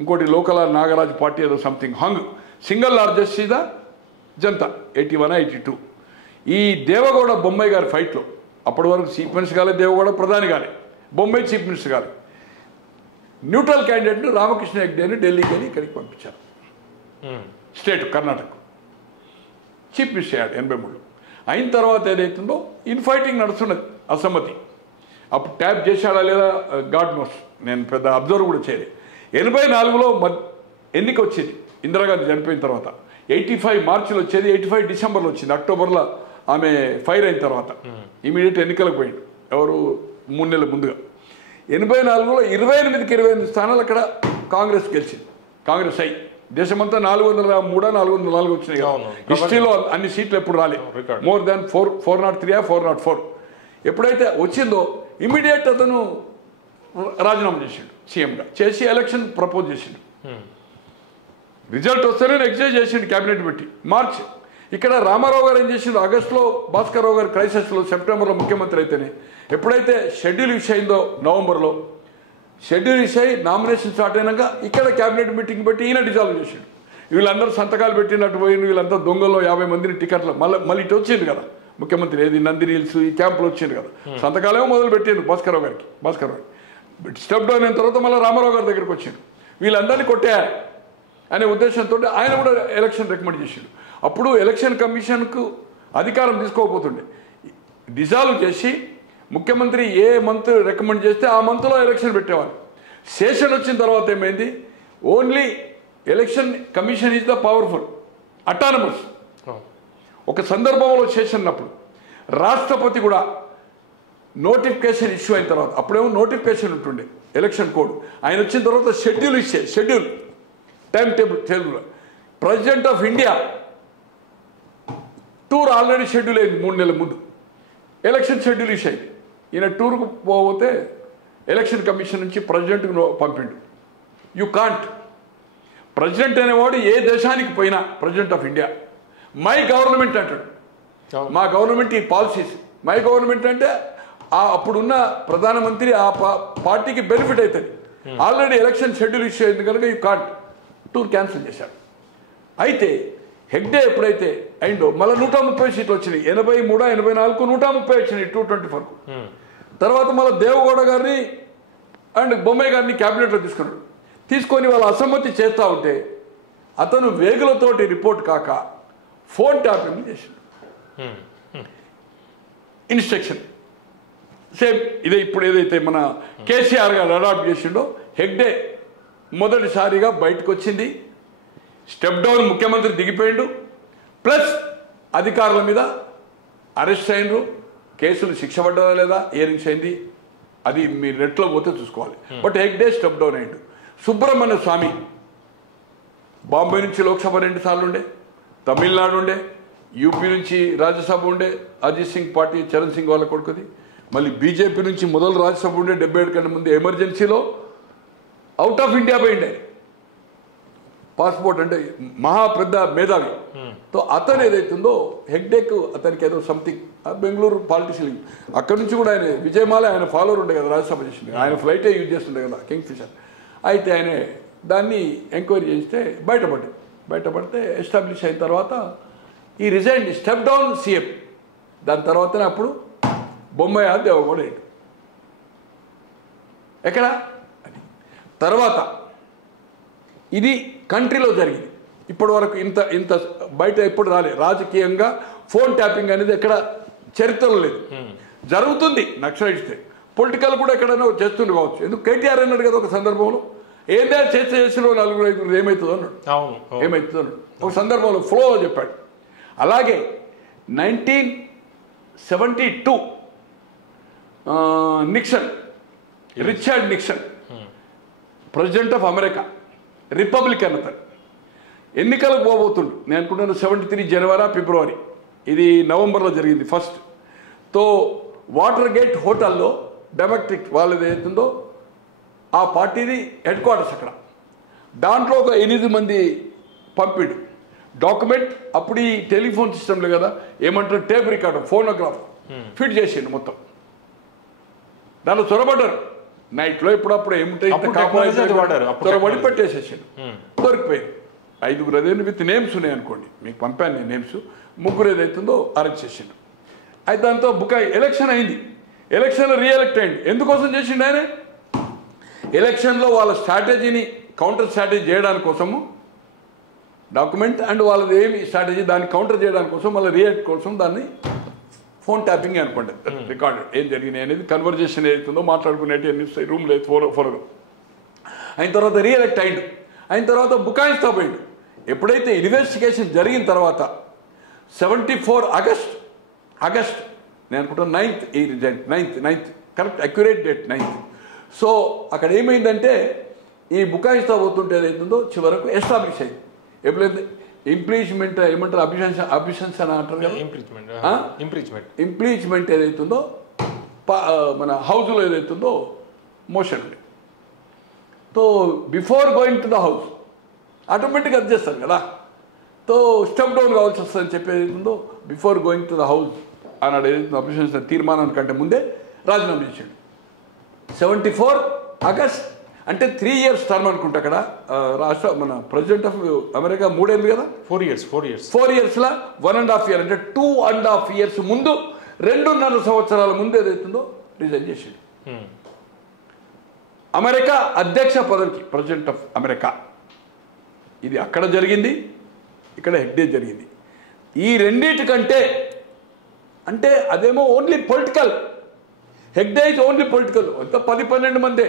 ఇంకోటి లోకల్ నాగరాజ్ పార్టీ ఏదో సంథింగ్ హంగ్. సింగిల్ లార్జెస్ట్ సీదా జనతా 81, 82. ఈ దేవగౌడ బొమ్మాయి గారి ఫైట్లో అప్పటి వరకు చీఫ్ మినిస్టర్ కాలే, దేవగౌడ ప్రధాని కాలే, బొమ్మాయి చీఫ్ మినిస్టర్ కాలే. న్యూట్రల్ క్యాండిడేట్ను రామకృష్ణ హెగ్డేని ఢిల్లీకి వెళ్ళి ఇక్కడికి పంపించారు. స్టేట్ కర్ణాటక చీఫ్ మినిస్టర్ అయ్యాడు 83లో. అయిన తర్వాత ఏదైతుందో ఇన్ఫైటింగ్ నడుస్తున్నది అసమ్మతి. అప్పుడు ట్యాప్ చేశాడా లేదా గాడ్ నోస్, నేను పెద్ద అబ్జర్వ్ కూడా చేయలేదు. 84లో ఎన్నిక వచ్చేది ఇందిరాగాంధీ చనిపోయిన తర్వాత. 85 మార్చిలో వచ్చేది, 85 డిసెంబర్లో వచ్చింది. అక్టోబర్లో ఆమె ఫైర్ అయిన తర్వాత ఇమీడియట్ ఎన్నికలకు పోయింది. ఎవరు 3 నెలల ముందుగా. 84లో 28కి 28 స్థానాలు అక్కడ కాంగ్రెస్ గెలిచింది. కాంగ్రెస్ అయ్యి దేశమంతా 403, 404 వచ్చినాయి. హిస్టరీలో అన్ని సీట్లు ఎప్పుడు రాలేదు. More than 403, 404. ఎప్పుడైతే వచ్చిందో ఇమీడియట్ అతను రాజీనామా చేసిండు, సీఎంగా చేసి ఎలక్షన్ ప్రపోజ్ చేసిండు. రిజల్ట్ వస్తేనే ఎగ్జైజ్ చేసిండు క్యాబినెట్ పెట్టి మార్చ్. ఇక్కడ రామారావు గారు ఏం చేసిండు, ఆగస్టులో భాస్కర్ రావు గారు క్రైసిస్లో, సెప్టెంబర్లో ముఖ్యమంత్రి అయితేనే ఎప్పుడైతే షెడ్యూల్ ఇష్యూ అయిందో నవంబర్లో, షెడ్యూల్ ఇష్యూ అయి నామినేషన్ స్టార్ట్ అయినాక ఇక్కడ క్యాబినెట్ మీటింగ్ పెట్టి ఈయన డిజాల్వ్ చేసిండు. వీళ్ళందరూ సంతకాలు పెట్టినట్టు పోయింది. వీళ్ళంతా దొంగల్లో 50 మందిని టికెట్లు మళ్ళీ ఇటు వచ్చింది కదా ముఖ్యమంత్రి, ఏది నందిని హిల్స్ ఈ క్యాంపులో వచ్చింది కదా. సంతకాలేమో మొదలు పెట్టారు భాస్కర్ రావు స్టెప్ డౌన్ అయిన తర్వాత మళ్ళీ రామారావు గారి దగ్గరికి వచ్చాడు. వీళ్ళందరినీ కొట్టేయాలి అనే ఉద్దేశంతో ఆయన కూడా ఎలక్షన్ రికమెండ్ చేసాడు. అప్పుడు ఎలక్షన్ కమిషన్కు అధికారం తీసుకోకపోతుండే, డిజాల్వ్ చేసి ముఖ్యమంత్రి ఏ మంత్ రికమెండ్ చేస్తే ఆ మంత్లో ఎలక్షన్ పెట్టేవారు. సెషన్ వచ్చిన తర్వాత ఏమైంది, only election commission is the powerful, autonomous. ఒక సందర్భంలో సెషన్ అప్పుడు రాష్ట్రపతి కూడా నోటిఫికేషన్ ఇష్యూ అయిన తర్వాత, అప్పుడేమో నోటిఫికేషన్ ఉంటుండే ఎలక్షన్ కోడ్, ఆయన వచ్చిన తర్వాత schedule time table president of India tour already schedule అయింది 3 నెలల ముందు. ఎలక్షన్ షెడ్యూల్ ఇష్యూ అయింది. ఈయన టూర్కు పోతే ఎలక్షన్ కమిషన్ నుంచి ప్రెసిడెంట్కు పంపిండు. You can't. ప్రెసిడెంట్ అనేవాడు ఏ దేశానికి పోయినా president of India my government అంటాడు. మా గవర్నమెంట్ ఈ పాలసీస్, మై గవర్నమెంట్ అంటే అప్పుడున్న ప్రధానమంత్రి ఆ పార్టీకి బెనిఫిట్ అవుతుంది. ఆల్రెడీ ఎలక్షన్ షెడ్యూల్ ఇష్యూ అయింది కనుక ఈ టూర్ క్యాన్సిల్ చేశాడు. అయితే హెగ్డే ఎప్పుడైతే అయిందో మళ్ళీ 130 సీట్లు వచ్చినాయి. 83, 84, 130 వచ్చినాయి 224. తర్వాత మళ్ళీ దేవగౌడ గారిని అండ్ బొమ్మాయి గారిని క్యాబినెట్లో తీసుకున్నాడు. తీసుకొని వాళ్ళ అసమ్మతి చేస్తూ ఉంటే అతను వేగులతోటి రిపోర్ట్ కాక ఫోన్ ట్యాపింగ్ చేసిండు. ఇన్స్ట్రక్షన్ సేమ్ ఇదే ఇప్పుడు ఏదైతే మన కేసీఆర్ గారు అడాప్ట్ చేసిండో హెగ్డే మొదటిసారిగా బయటకు వచ్చింది. స్టెప్ డౌన్ ముఖ్యమంత్రి దిగిపోయిండు. ప్లస్ అధికారుల మీద అరెస్ట్ అయినరు, కేసులు శిక్ష పడ్డారా లేదా, హియరింగ్స్ అయింది, అది మీరు నెట్లో పోతే చూసుకోవాలి. బట్ హెగ్డే స్టెప్ డౌన్ అయ్యిండు. సుబ్రహ్మణ్య స్వామి బాంబే నుంచి లోక్సభ 2 సార్లు ఉండే, తమిళనాడు ఉండే, యూపీ నుంచి రాజ్యసభ ఉండే, అజిత్ సింగ్ పార్టీ చరణ్ సింగ్ వాళ్ళ కొడుకుది. మళ్ళీ బీజేపీ నుంచి మొదలు రాజ్యసభ ఉండే 77 కంటే ముందు ఎమర్జెన్సీలో అవుట్ ఆఫ్ ఇండియా పోయిండే. పాస్పోర్ట్ అంటే మహా పెద్ద మేధావి. తో అతను ఏదైతుందో హెగ్డేక్ అతనికి ఏదో సంథింగ్ బెంగళూరు పాలిటిషియన్, అక్కడ నుంచి కూడా ఆయన విజయమాల ఆయన ఫాలోవర్ ఉండే కదా, రాజ్యసభ చేసింది, ఆయన ఫ్లైటే యూజ్ చేస్తుండే కదా కింగ్ ఫిషర్. అయితే ఆయన దాన్ని ఎంక్వైరీ చేస్తే బయటపడితే ఎస్టాబ్లిష్ అయిన తర్వాత ఈ రిజైన్ స్టెప్ డౌన్ సీఎం. దాని తర్వాతనే అప్పుడు బొమ్మాయి దేవగౌడ అయ్యాడు. ఎక్కడ తర్వాత ఇది కంట్రీలో జరిగింది. ఇప్పటి వరకు ఇంత బయట ఎప్పుడు రాలేదు. రాజకీయంగా ఫోన్ ట్యాపింగ్ అనేది ఎక్కడ చరిత్రలో లేదు. జరుగుతుంది నక్సలైట్స్తే, పొలిటికల్ కూడా ఎక్కడైనా చేస్తుండే కావచ్చు. ఎందుకు కేటీఆర్ అన్నాడు కదా ఒక సందర్భంలో, ఏదో చేసిన 4-5 ఏమవుతుందో అన్నాడు. ఏమవుతుందో అన్నాడు ఒక సందర్భంలో ఫ్లోలో చెప్పాడు. అలాగే 1972 Nixon, Richard Nixon president of America, Republican అతను, ఎన్నికలకు పోబోతుండు. నేను అనుకుంటున్నాను 73 జనవరి ఫిబ్రవరి, ఇది నవంబర్లో జరిగింది ఫస్ట్. తో వాటర్ గేట్ హోటల్లో డెమోక్రటిక్ వాళ్ళది ఏతుందో ఆ పార్టీది హెడ్ క్వార్టర్స్ అక్కడ. దాంట్లో ఒక 8 మంది పంపిడు డాక్యుమెంట్. అప్పుడు ఈ టెలిఫోన్ సిస్టమ్లో కదా ఏమంటారు, టేప్ రికార్డర్, ఫోనోగ్రాఫ్ ఫిట్ చేసిండు మొత్తం. దాంట్లో చొరబడ్డారు. నైట్లో ఇప్పుడప్పుడు ఏముంటాయి చొరబడి పెట్టేసేసాడు. దొరికిపోయింది. 5 అదేంటి విత్ నేమ్స్ ఉన్నాయి అనుకోండి, మీకు పంపాను నేను నేమ్స్. 3 ఏదైతుందో అరెస్ట్ చేసిండు. అయితే దాంతో బుకాయి ఎలక్షన్ అయింది. ఎలక్షన్లో రీఎలెక్ట్ అయింది. ఎందుకోసం చేసిండు ఆయన? ఎలక్షన్లో వాళ్ళ స్ట్రాటజీని కౌంటర్ స్ట్రాటజీ చేయడానికి కోసము డాక్యుమెంట్ అండ్ వాళ్ళది ఏమి స్ట్రాటజీ దాన్ని కౌంటర్ చేయడానికి కోసం, వాళ్ళ రీఎలెక్ట్ కోసం దాన్ని ఫోన్ ట్యాపింగ్ అనుకోండి. రికార్డెడ్ ఏం జరిగినాయి అనేది, కన్వర్జేషన్ ఏదైతుందో మాట్లాడుకునేటి అన్ని రూమ్ లేదు ఫోన్లో. అయిన తర్వాత రీఎలెక్ట్ అయిండు. అయిన తర్వాత బుకాయిస్తా పోయిండు. ఎప్పుడైతే ఇన్వెస్టిగేషన్ జరిగిన తర్వాత 74 ఆగస్ట్ నేను అనుకుంటాను 9th ఈ result 9th correct accurate date 9th. So అక్కడ ఏమైందంటే ఈ బుకాయిస్తా పోతుంటే ఏదైతుందో చివరకు ఎస్టాబ్లిష్ అయింది. ఎప్పుడైతే ఇంప్లీచ్మెంట్ ఏమంటారు, అభిషన్స్ అని అంటారు కదా, ఇంప్లీచ్మెంట్ ఏదైతుందో మన హౌస్లో ఏదైతుందో మోషన్ ఉంది. తో before going to the house ఆటోమేటిక్గా అది చేస్తారు కదా. తో స్టెప్ డౌన్ కావాల్సి వస్తుందని చెప్పేది ఏదైతుందో before going to the house అన్నాడు. ఏదైతుందో అభిషన్స్ తీర్మానానికంటే ముందే రాజీనామా చేసాడు. 74 ఆగస్ట్ అంటే 3 years టర్మ్ అనుకుంటా అక్కడ రాష్ట్ర మన ప్రెసిడెంట్ ఆఫ్ అమెరికా 3 ఏళ్ళు కదా, 4 years 4 1.5 year అంటే 2.5 years ముందు, 2.5 సంవత్సరాల ముందు ఏదైతుందో రిజైన్ చేసాడు. అమెరికా అధ్యక్ష పదవికి ప్రెసిడెంట్ ఆఫ్ అమెరికా. ఇది అక్కడ జరిగింది, ఇక్కడ హెగ్డే జరిగింది. ఈ రెండింటికంటే అంటే అదేమో only political, Hegde is only political. అంత 10-12 మందే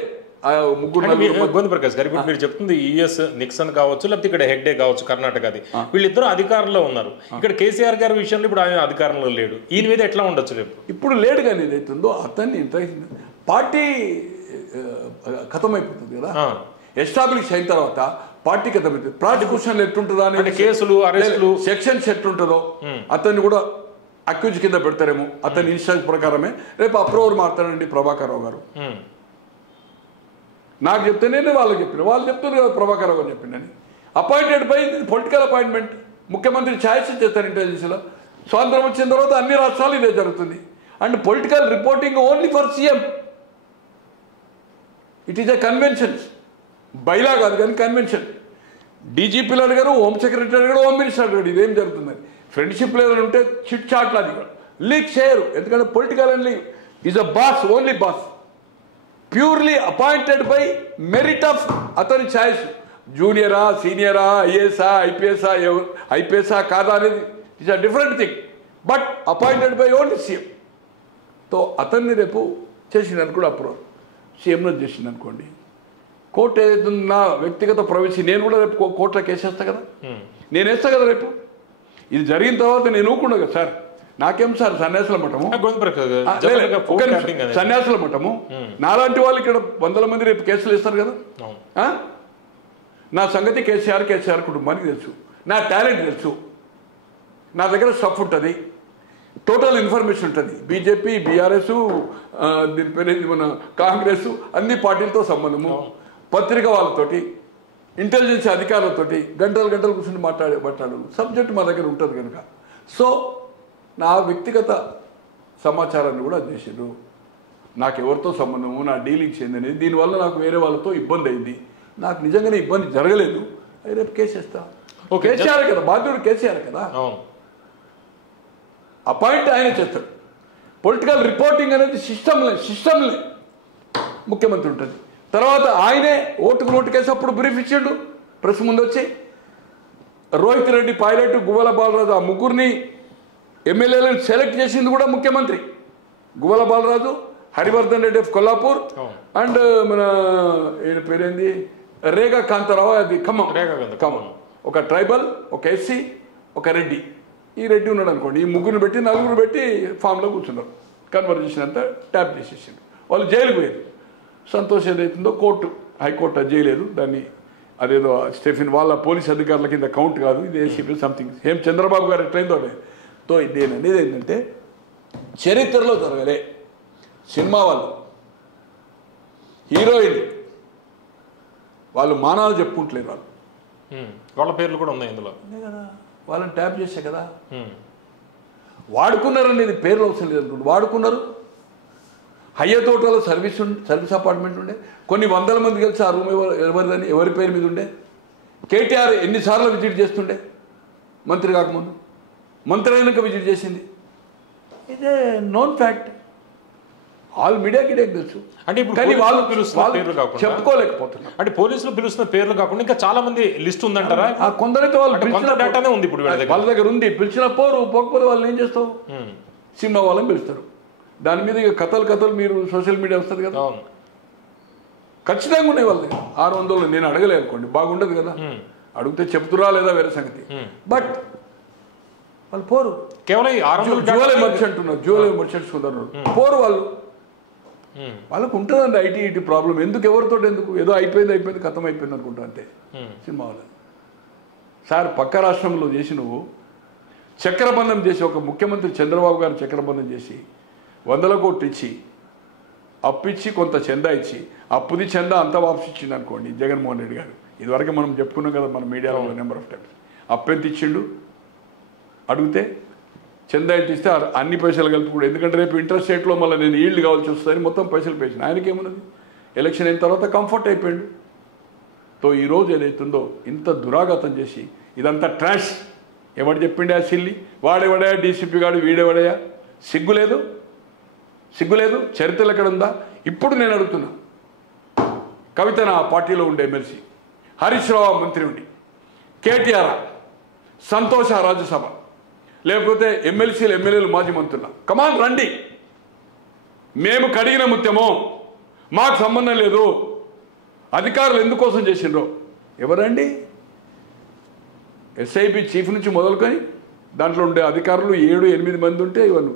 గోవింద ప్రకాష్ గారు. ఇప్పుడు మీరు చెప్తుంది యుఎస్ నిక్సన్ కావచ్చు, లేకపోతే ఇక్కడ హెగ్డే కావచ్చు కర్ణాటకది, వీళ్ళిద్దరూ అధికారంలో ఉన్నారు. ఇక్కడ కేసీఆర్ గారి విషయంలో ఇప్పుడు ఆయన అధికారంలో లేడు. ఈయన మీద ఎట్లా ఉండొచ్చు రేపు? ఇప్పుడు లేడు కానీ ఏదైతుందో అతన్ని పార్టీ ఖతమైపోతుంది కదా. ఎస్టాబ్లిష్ అయిన తర్వాత పార్టీ ఖతమైపోతుంది. ప్రాసిక్యూషన్ ఎట్లుంటుందా అనేది, కేసులు అరెస్టులు సెక్షన్స్ ఎట్లుంటుందో అతన్ని కూడా అక్యూజ్ కింద పెడతారేమో. అతని ఇన్స్ట్రక్షన్ ప్రకారమే రేపు అప్రూవర్ మారుతాడండి ప్రభాకర్ రావు గారు. నాకు చెప్తే నేను వాళ్ళకి చెప్పిన, వాళ్ళు చెప్తున్నారు కదా ప్రభాకర్ రావు గారు చెప్పిండని. Appointed by political appointment. ముఖ్యమంత్రి ఛాయిస్ చేస్తారు ఇంటెలిజెన్స్లో. స్వాతంత్రం వచ్చిన తర్వాత అన్ని రాష్ట్రాలు ఇదే జరుగుతుంది. And political reporting only for CM. It is a convention, bylaw కాదు కానీ కన్వెన్షన్. డీజీపీలు అడిగారు, హోమ్ సెక్రటరీ అడిగారు, హోమ్ మినిస్టర్ అడిగారు ఇదేం జరుగుతుందని. ఫ్రెండ్షిప్ లెవెల్ ఉంటే చిట్ చాట్లు అది లీక్ చేయరు. ఎందుకంటే political and is a boss, only boss, purely appointed by merit of అతని ఛాయిస్. జూనియరా, సీనియరా, ఐఏఎస్ఆ, ఐపీఎస్ఆ కాదా అనేది it's a different thing. But appointed by only CM. తో అతన్ని రేపు చేసిందని కూడా అప్రూవ్ సీఎంలో చేసింది అనుకోండి, కోర్టు ఏదైతే నా వ్యక్తిగత ప్రవేశం నేను కూడా రేపు కోర్టులో కేసేస్తా కదా, నేను వేస్తా కదా రేపు. ఇది జరిగిన తర్వాత నేను ఊకుండా కదా సార్, నాకేం సార్ సన్యాసుల మఠము, సన్యాసుల మఠము, నాలాంటి వాళ్ళు ఇక్కడ 100 మంది రేపు కేసులు వేస్తారు కదా. నా సంగతి కేసీఆర్ కుటుంబానికి తెలుసు, నా టాలెంట్ తెలుసు, నా దగ్గర స్టఫ్ ఉంటుంది, టోటల్ ఇన్ఫర్మేషన్ ఉంటుంది. బీజేపీ, బీఆర్ఎస్, దీని పేరు మన కాంగ్రెస్, అన్ని పార్టీలతో సంబంధము, పత్రిక వాళ్ళతోటి, ఇంటెలిజెన్స్ అధికారులతోటి గంటలు కూర్చొని మాట్లాడు సబ్జెక్ట్ మా దగ్గర ఉంటుంది కనుక. సో నా వ్యక్తిగత సమాచారాన్ని కూడా చేసిండ్రు, నాకు ఎవరితో సంబంధము, నా డీలింగ్స్ ఏందనేది. దీనివల్ల నాకు వేరే వాళ్ళతో ఇబ్బంది అయింది, నాకు నిజంగానే ఇబ్బంది జరగలేదు, అది రేపు కేసేస్తా. కేసీఆర్ కదా బాధ్యుడు, కేసీఆర్ కదా, అపాయింట్ ఆయన చేస్తాడు. పొలిటికల్ రిపోర్టింగ్ అనేది సిస్టమ్లే ముఖ్యమంత్రి ఉంటుంది. తర్వాత ఆయనే ఓటుకు కేసు అప్పుడు బ్రీఫ్ ఇచ్చిండు ప్రెస్ ముందు వచ్చి. రోహిత్ రెడ్డి, పైలట్, గువ్వల బాలరాజు, ఆ ముగ్గురిని ఎమ్మెల్యేలను సెలెక్ట్ చేసింది కూడా ముఖ్యమంత్రి. గువ్వల బాలరాజు, హరివర్ధన్ రెడ్డి ఆఫ్ కొల్లాపూర్, అండ్ మన ఈయన పేరేంది రేగా కాంతారావు, అది ఖమ్మం. ఒక ట్రైబల్, ఒక ఎస్సీ, ఒక రెడ్డి. ఈ రెడ్డి ఉన్నాడు అనుకోండి, ఈ ముగ్గురిని పెట్టి 4 పెట్టి ఫామ్లో కూర్చున్నారు. కన్వర్జేషన్ అంతా ట్యాప్ చేసేసిండు. వాళ్ళు జైలుకు పోయారు. సంతోష్ ఏదైతుందో కోర్టు, హైకోర్టు అది చేయలేదు దాన్ని, అదేదో స్టెఫిన్ వాళ్ళ పోలీస్ అధికారుల కింద కౌంట్ కాదు, ఇది ఏసీపీ సంథింగ్. ఏం చంద్రబాబు గారు ఎట్లయిందో తో నేను అనేది ఏంటంటే చరిత్రలో జరగలే. సినిమా వాళ్ళు, హీరోయిన్ వాళ్ళు మానాలు చెప్పుకుంటలేరు, వాళ్ళ పేర్లు కూడా ఉన్నాయి ఇందులో కదా. వాళ్ళని ట్యాప్ చేసే కదా వాడుకున్నారనేది పేర్లు అవసరం లేదు అనుకుంటు వాడుకున్నారు. హయ్యర్ తోటలో సర్వీస్ అపార్ట్మెంట్ ఉండే, కొన్ని 100 మంది కలిసి ఆ రూమ్ ఎవరిదని ఎవరి పేరు మీద ఉండే. కేటీఆర్ ఎన్నిసార్లు విజిట్ చేస్తుండే మంత్రి కాకముందు, మంత్రి అయినాక విజిట్ చేసింది. ఇదే నోన్ ఫ్యాక్ట్, ఆల్ మీడియాకి తెలుసు. అంటే ఇప్పుడు వాళ్ళు పిలుస్తున్న పేర్లు కాకుండా చెప్పుకోలేకపోతున్నారు. అంటే పోలీసులు పిలుస్తున్న పేర్లు కాకుండా ఇంకా చాలా మంది లిస్ట్ ఉందంటారా? కొందరైతే వాళ్ళు డేటానే ఉంది ఇప్పుడు వాళ్ళ దగ్గర ఉంది, పిలిచిన పోకపోతే వాళ్ళు ఏం చేస్తావు, సినిమా వాళ్ళని పిలుస్తారు. దాని మీద ఇక కథలు మీరు సోషల్ మీడియా వస్తుంది కదా, ఖచ్చితంగా ఉన్నాయి వాళ్ళ దగ్గర. 600 నేను అడగలే అనుకోండి, బాగుండదు కదా, అడిగితే చెప్తురా లేదా వేరే సంగతి. బట్ వాళ్ళు పోరు. కేవలం జ్యువెలరీ మర్చెంట్ ఉన్నారు, జ్యువెలరీ మర్చెంట్స్ కుదరరు, పోరు వాళ్ళు. వాళ్ళకు ఉంటుందండి ఐటీ ప్రాబ్లం. ఎందుకు ఏదో అయిపోయింది కథం అయిపోయింది అనుకుంటా అంతే సినిమా వాళ్ళు. సార్ పక్క రాష్ట్రంలో చేసి నువ్వు చక్రబంధం చేసి, ఒక ముఖ్యమంత్రి చంద్రబాబు గారు చక్రబంధం చేసి 100 కోట్లు ఇచ్చి, అప్పిచ్చి కొంత చందా ఇచ్చి, అప్పుది చందా అంతా వాపసు ఇచ్చిండు అనుకోండి జగన్మోహన్ రెడ్డి గారు. ఇదివరకు మనం చెప్పుకున్నాం కదా మన మీడియాలో నెంబర్ ఆఫ్ టైమ్స్. అప్పెంత ఇచ్చిండు అడిగితే, చందా ఎంత ఇస్తే అన్ని పైసలు కలిపి కూడా, ఎందుకంటే రేపు ఇంట్రెస్ట్ రేట్లో మళ్ళీ నేను ఈల్డ్ కావాల్సి వస్తుందని మొత్తం పైసలు పేసిన. ఆయనకి ఏమున్నది, ఎలక్షన్ అయిన తర్వాత కంఫర్ట్ అయిపోయాడు. తో ఈరోజు ఏదైతుందో ఇంత దురాఘాతం చేసి ఇదంతా ట్రాష్. ఎవడు చెప్పిండే ఆ సిల్లి, వాడేవాడయా డీసీపీ గాడు, వీడేవాడయా, సిగ్గులేదు. చరిత్రలు ఎక్కడ ఉందా? ఇప్పుడు నేను అడుగుతున్నా, కవిత నా పార్టీలో ఉండే ఎమ్మెల్సీ, హరీష్ రావు మంత్రి ఉండి, కేటీఆర్, సంతోష రాజ్యసభ, లేకపోతే ఎమ్మెల్యేలు మాజీ మంత్రుల, కమాన్ రండి, మేము కడిగిన ముత్యమో, మాకు సంబంధం లేదు, అధికారులు ఎందుకోసం చేసిండ్రో ఎవరండి? ఎస్ఐబి చీఫ్ నుంచి మొదలుకొని దాంట్లో ఉండే అధికారులు 7-8 మంది ఉంటే ఇవన్నీ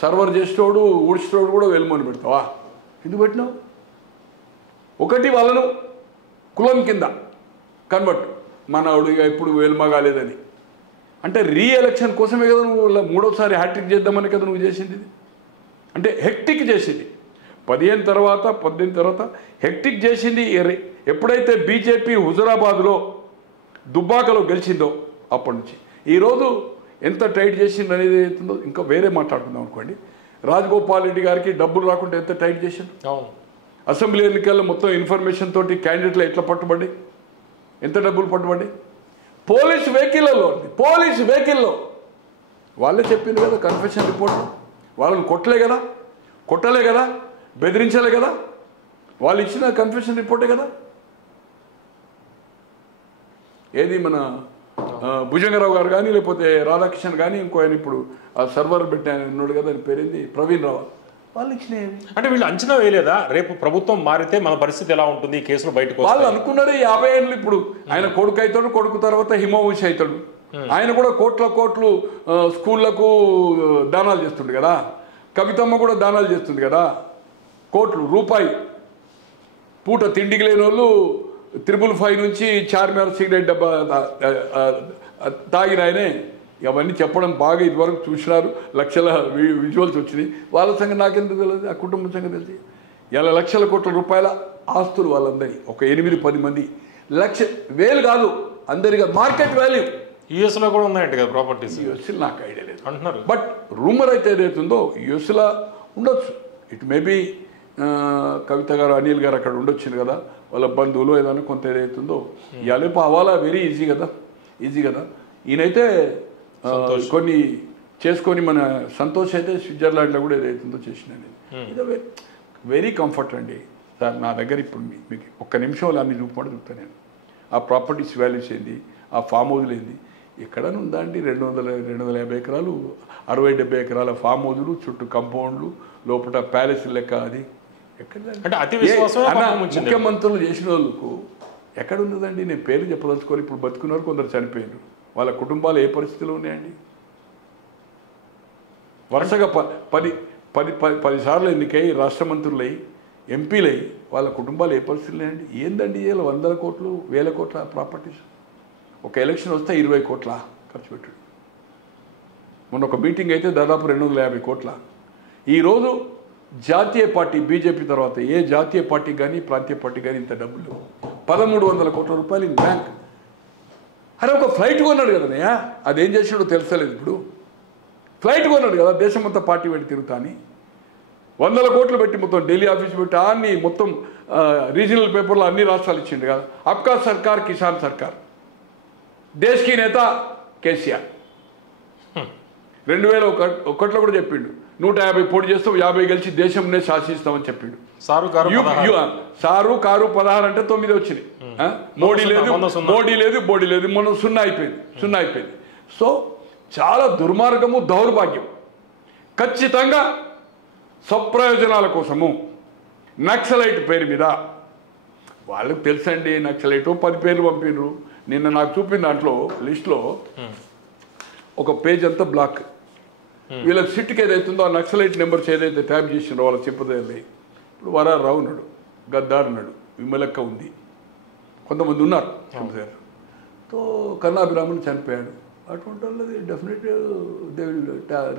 సర్వర్ చేసేటోడు, ఊడ్చేటోడు కూడా వెళ్ళమని పెడతావా? ఎందుకు పెట్టినావు? ఒకటి వాళ్ళను కులం కింద కన్వర్ట్, మనవాడు ఇక ఇప్పుడు వేలుమ కాలేదని అంటే రీఎలక్షన్ కోసమే కదా నువ్వు 3వసారి హ్యాట్రిక్ చేద్దామని కదా నువ్వు చేసింది. అంటే హెక్టిక్ చేసింది 18 తర్వాత హెక్టిక్ చేసింది. ఎప్పుడైతే బీజేపీ హుజురాబాద్లో దుబ్బాకలో గెలిచిందో అప్పటి నుంచి ఈరోజు ఎంత టైట్ చేసింది అనేది అవుతుందో ఇంకా వేరే మాట్లాడుకుందాం అనుకోండి. రాజగోపాల్ రెడ్డి గారికి డబ్బులు రాకుండా ఎంత టైట్ చేసిండు. అసెంబ్లీ ఎన్నికల్లో మొత్తం ఇన్ఫర్మేషన్ తోటి క్యాండిడేట్లు ఎట్లా పట్టుబడి ఎంత డబ్బులు పట్టుబడి పోలీస్ వెహికల్లో వాళ్ళే చెప్పింది కదా కన్ఫెషన్ రిపోర్ట్. వాళ్ళని కొట్టలే కదా బెదిరించలే కదా, వాళ్ళు ఇచ్చిన కన్ఫెషన్ రిపోర్టే కదా. ఏది మన భుజంగరావు గారు కానీ లేకపోతే రాధాకిషన్ కానీ ఇంకో ఆయన ఇప్పుడు ఆ సర్వర్ పెట్టాను ఉన్నాడు కదా, ఆయన పేరేంది ప్రవీణ్ రావు, వాళ్ళు ఇచ్చినవి. అంటే వీళ్ళు అంచనా వేయలేదా రేపు ప్రభుత్వం మారితే మన పరిస్థితి ఎలా ఉంటుంది, కేసులు బయటకు వాళ్ళు అనుకున్నారు 50 ఏళ్ళు ఇప్పుడు ఆయన కొడుకు అవుతాడు, కొడుకు తర్వాత హిమవంశి అవుతాడు. ఆయన కూడా కోట్లు స్కూళ్లకు దానాలు చేస్తుండు కదా, కవితమ్మ కూడా దానాలు చేస్తుంది కదా, కోట్లు రూపాయి పూట తిండికి లేని వాళ్ళు 555 నుంచి చార్మినార్ సిగరెట్ డబ్బా తాగిన ఆయనే. అవన్నీ చెప్పడం బాగా ఇదివరకు చూసినారు, లక్షల విజువల్స్ వచ్చినాయి. వాళ్ళ సంగతి నాకెందుకు తెలియదు, ఆ కుటుంబం సంగతి తెలిసి. ఇలా లక్షల కోట్ల రూపాయల ఆస్తులు వాళ్ళందరి ఒక 8-10 మంది, వేలు కాదు అందరిగా మార్కెట్ వాల్యూ. యూఎస్లో కూడా ఉన్నాయంట కదా ప్రాపర్టీస్. యూఎస్లో నాకు ఐడియా లేదు అంటున్నారు, బట్ రూమర్ అయితే ఏదైతుందో యూఎస్లో ఉండొచ్చు. ఇట్ మేబీ కవిత గారు అనిల్ గారు అక్కడ ఉండొచ్చింది కదా, వాళ్ళ బంధువులు ఏదైనా కొంత ఏదైతుందో ఇవాళ హవాలా వెరీ ఈజీ కదా. ఈయనైతే కొన్ని చేసుకొని మన సంతోష్ అయితే స్విట్జర్లాండ్లో కూడా ఏదైతుందో చేసిన ఇది వెరీ కంఫర్ట్ అండి సార్. నా దగ్గర ఇప్పుడు మీకు ఒక్క నిమిషంలో అన్ని చూపుతాను నేను. ఆ ప్రాపర్టీస్ వాల్యూస్ ఏంది, ఆ ఫామ్ హౌజులు ఏంది, ఎక్కడైనా ఉందా అండి? 250 ఎకరాలు 60-70 ఎకరాల ఫామ్ హౌజులు, చుట్టూ కంపౌండ్లు, లోపల ప్యాలెస్ లెక్క. అది ఎక్కడ ముఖ్యమంత్రులు చేసిన వాళ్ళకు ఎక్కడ ఉన్నదండి? నేను పేరు చెప్పదలుచుకోవాలి. ఇప్పుడు బతుకున్నారు, కొందరు చనిపోయారు, వాళ్ళ కుటుంబాలు ఏ పరిస్థితిలో ఉన్నాయండి? వరుసగా 10 సార్లు ఎన్నికై రాష్ట్ర మంత్రులై ఎంపీలై వాళ్ళ కుటుంబాలు ఏ పరిస్థితులు ఉన్నాయండి? ఏందండి ఇలా 100 కోట్లు 1000 కోట్ల ప్రాపర్టీస్. ఒక ఎలక్షన్ వస్తే 20 కోట్ల ఖర్చు పెట్టాడు. మొన్న ఒక మీటింగ్ అయితే దాదాపు 250 కోట్ల. ఈరోజు జాతీయ పార్టీ బీజేపీ తర్వాత ఏ జాతీయ పార్టీ కానీ ప్రాంతీయ పార్టీ కానీ ఇంత డబ్బులు 1300 కోట్ల రూపాయలు ఇన్ బ్యాంక్. అరే ఒక ఫ్లైట్ కొన్నాడు కదనయ్యా, అదేం చేసాడో తెలుసలేదు. ఇప్పుడు ఫ్లైట్ కొన్నాడు కదా, దేశమంతా పార్టీ పెట్టి తిరుగుతా అని 100 కోట్లు పెట్టి మొత్తం ఢిల్లీ ఆఫీస్ పెట్టి అన్ని మొత్తం రీజనల్ పేపర్లో అన్ని రాష్ట్రాలు ఇచ్చిండు కదా. అబ్కా సర్కార్ కిసాన్ సర్కార్, దేశ్ కి నేత కేసీఆర్ 2001లో కూడా చెప్పిండు 150 పోటీ చేస్తాం, 50 గెలిచి దేశంనే శాసిస్తామని చెప్పిండు. సారు కారు 16 అంటే 9 వచ్చినాయి. మోడీ లేదు మొన్న 0 అయిపోయింది. సో చాలా దుర్మార్గము, దౌర్భాగ్యం. ఖచ్చితంగా స్వప్రయోజనాల కోసము నక్సలైట్ పేరు మీద వాళ్ళకి తెలుసండి. నక్సలైట్ 10 పేర్లు పంపినరు. నిన్న నాకు చూపిన దాంట్లో లిస్ట్లో ఒక పేజ్ అంతా బ్లాక్. వీళ్ళకి సిట్కి ఏదైతుందో ఆ నక్సలైట్ నెంబర్స్ ఏదైతే ట్యాప్ చేసిండో వాళ్ళకి చెప్పదే. ఇప్పుడు వరారావు ఉన్నాడు, గద్దార్ ఉన్నాడు, విమలక్క ఉంది, కొంతమంది ఉన్నారు. తో కన్నాభిరామన్ చనిపోయాడు. అటువంటి వాళ్ళది definite they will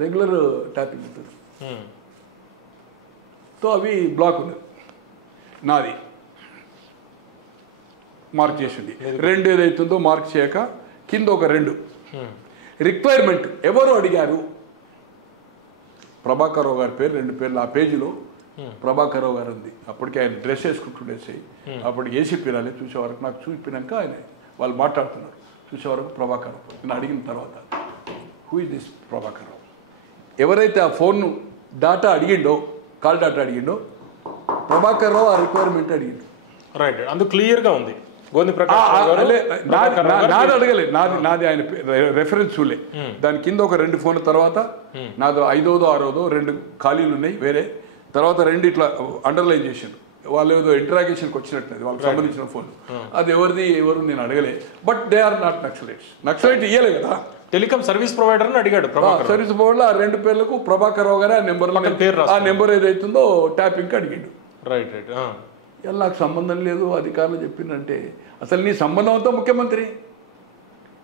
regular tapping అవుతారు. సో అవి బ్లాక్ ఉన్నది. నాది మార్క్ చేసింది. 2 ఏదైతుందో మార్క్ చేయక కింద ఒక 2 రిక్వైర్మెంట్ ఎవరు అడిగారు? ప్రభాకర్ రావు గారి పేరు 2 పేర్లు ఆ పేజీలో ప్రభాకర్ రావు గారు ఉంది. అప్పటికి ఆయన డ్రెస్ వేసుకుంటుండేసి అప్పటికి ఏసీపీ రాలే. చూసే వరకు నాకు చూపినాక ఆయన వాళ్ళు మాట్లాడుతున్నారు. చూసే వరకు ప్రభాకర్ రావు నేను అడిగిన తర్వాత who is this Prabhakar Rao? ఎవరైతే ఆ ఫోన్ను data అడిగిండో, call data అడిగిండో Prabhakar Rao ఆ రిక్వైర్మెంట్ అడిగిండు. రైట్, అందుకు క్లియర్గా ఉంది. నాది అడగలేదు, నాది ఆయన రెఫరెన్స్ చూలే. దాని కింద ఒక 2 ఫోన్ల తర్వాత నాది 5వ 6వ 2 ఖాళీలు ఉన్నాయి వేరే. తర్వాత 2 ఇట్లా అండర్లైన్ చేసిండు. వాళ్ళు ఏదో ఇంటరాగేషన్కి వచ్చినట్టు వాళ్ళకి సంబంధించిన ఫోన్. అది ఎవరు నేను అడగలే. But they are not naxalites. Naxalite ఇయ్యలే కదా. టెలికాం సర్వీస్ ప్రొవైడర్ అని అడిగాడు. సర్వీస్ ప్రొవైడర్ ఆ 2 పేర్లకు ప్రభాకర్ రావు గారు ఆ నెంబర్ ఏదైతుందో ట్యాపింగ్కి అడిగిండు. రైట్. ఇలా నాకు సంబంధం లేదు అధికారులు చెప్పిందంటే అసలు నీ సంబంధం అంతా ముఖ్యమంత్రి.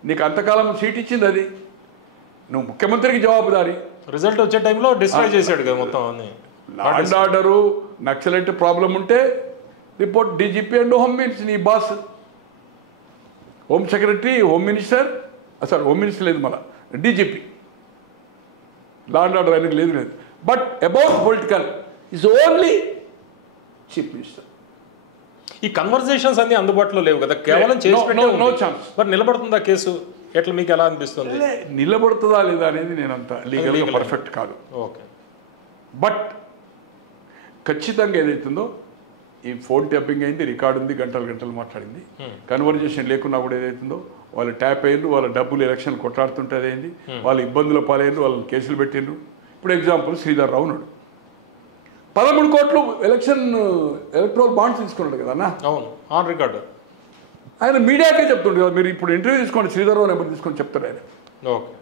నీకు అంతకాలం సీట్ ఇచ్చింది అది, నువ్వు ముఖ్యమంత్రికి జవాబుదారి. రిజల్ట్ వచ్చే టైంలో డిస్ట్రాయ్ చేశాడు కదా మొత్తం అన్ని. Law and order naxalite problem ఉంటే report DGP and home minister, నీ boss home secretary, home minister అసలు హోమ్ మినిస్టర్ లేదు, మళ్ళీ డీజీపీ, లా అండ్ ఆర్డర్ అనేది లేదు. But about political is only chief minister. ఈ కన్వర్జేషన్స్ అన్ని అందుబాటులో లేవు కదా, కేవలం చేసి పెట్టే నో ఛాన్స్. మరి నిలబడుతుందా కేసు? ఎట్లా మీకు ఎలా అనిపిస్తుంది? నిలబడుతుందా లేదా అనేది నేను అంత లీగల్గా పర్ఫెక్ట్ కాదు. ఓకే, బట్ ఖచ్చితంగా ఏదైతుందో ఈ ఫోన్ ట్యాపింగ్ అయింది, రికార్డు ఉంది, గంటలు గంటలు మాట్లాడింది, కన్వర్జేషన్ లేకున్నా కూడా ఏదైతుందో వాళ్ళు ట్యాప్ అయ్యిండ్రు, వాళ్ళ డబ్బులు ఎలక్షన్ కొట్లాడుతుంటే అదేంది, వాళ్ళు ఇబ్బందుల పాలయ్యారు, వాళ్ళని కేసులు పెట్టిండ్రు. ఇప్పుడు ఎగ్జాంపుల్ శ్రీధర్ రావు ఉన్నాడు, 13 కోట్లు ఎలక్ట్రల్ బాండ్స్ తీసుకున్నాడు కదా అన్న. అవును, ఆన్ రికార్డు. ఆయన మీడియాకే చెప్తుండే కదా, మీరు ఇప్పుడు ఇంటర్వ్యూ తీసుకోండి, శ్రీధర్ రావు నెంబర్ తీసుకొని చెప్తారు ఆయన. Okay,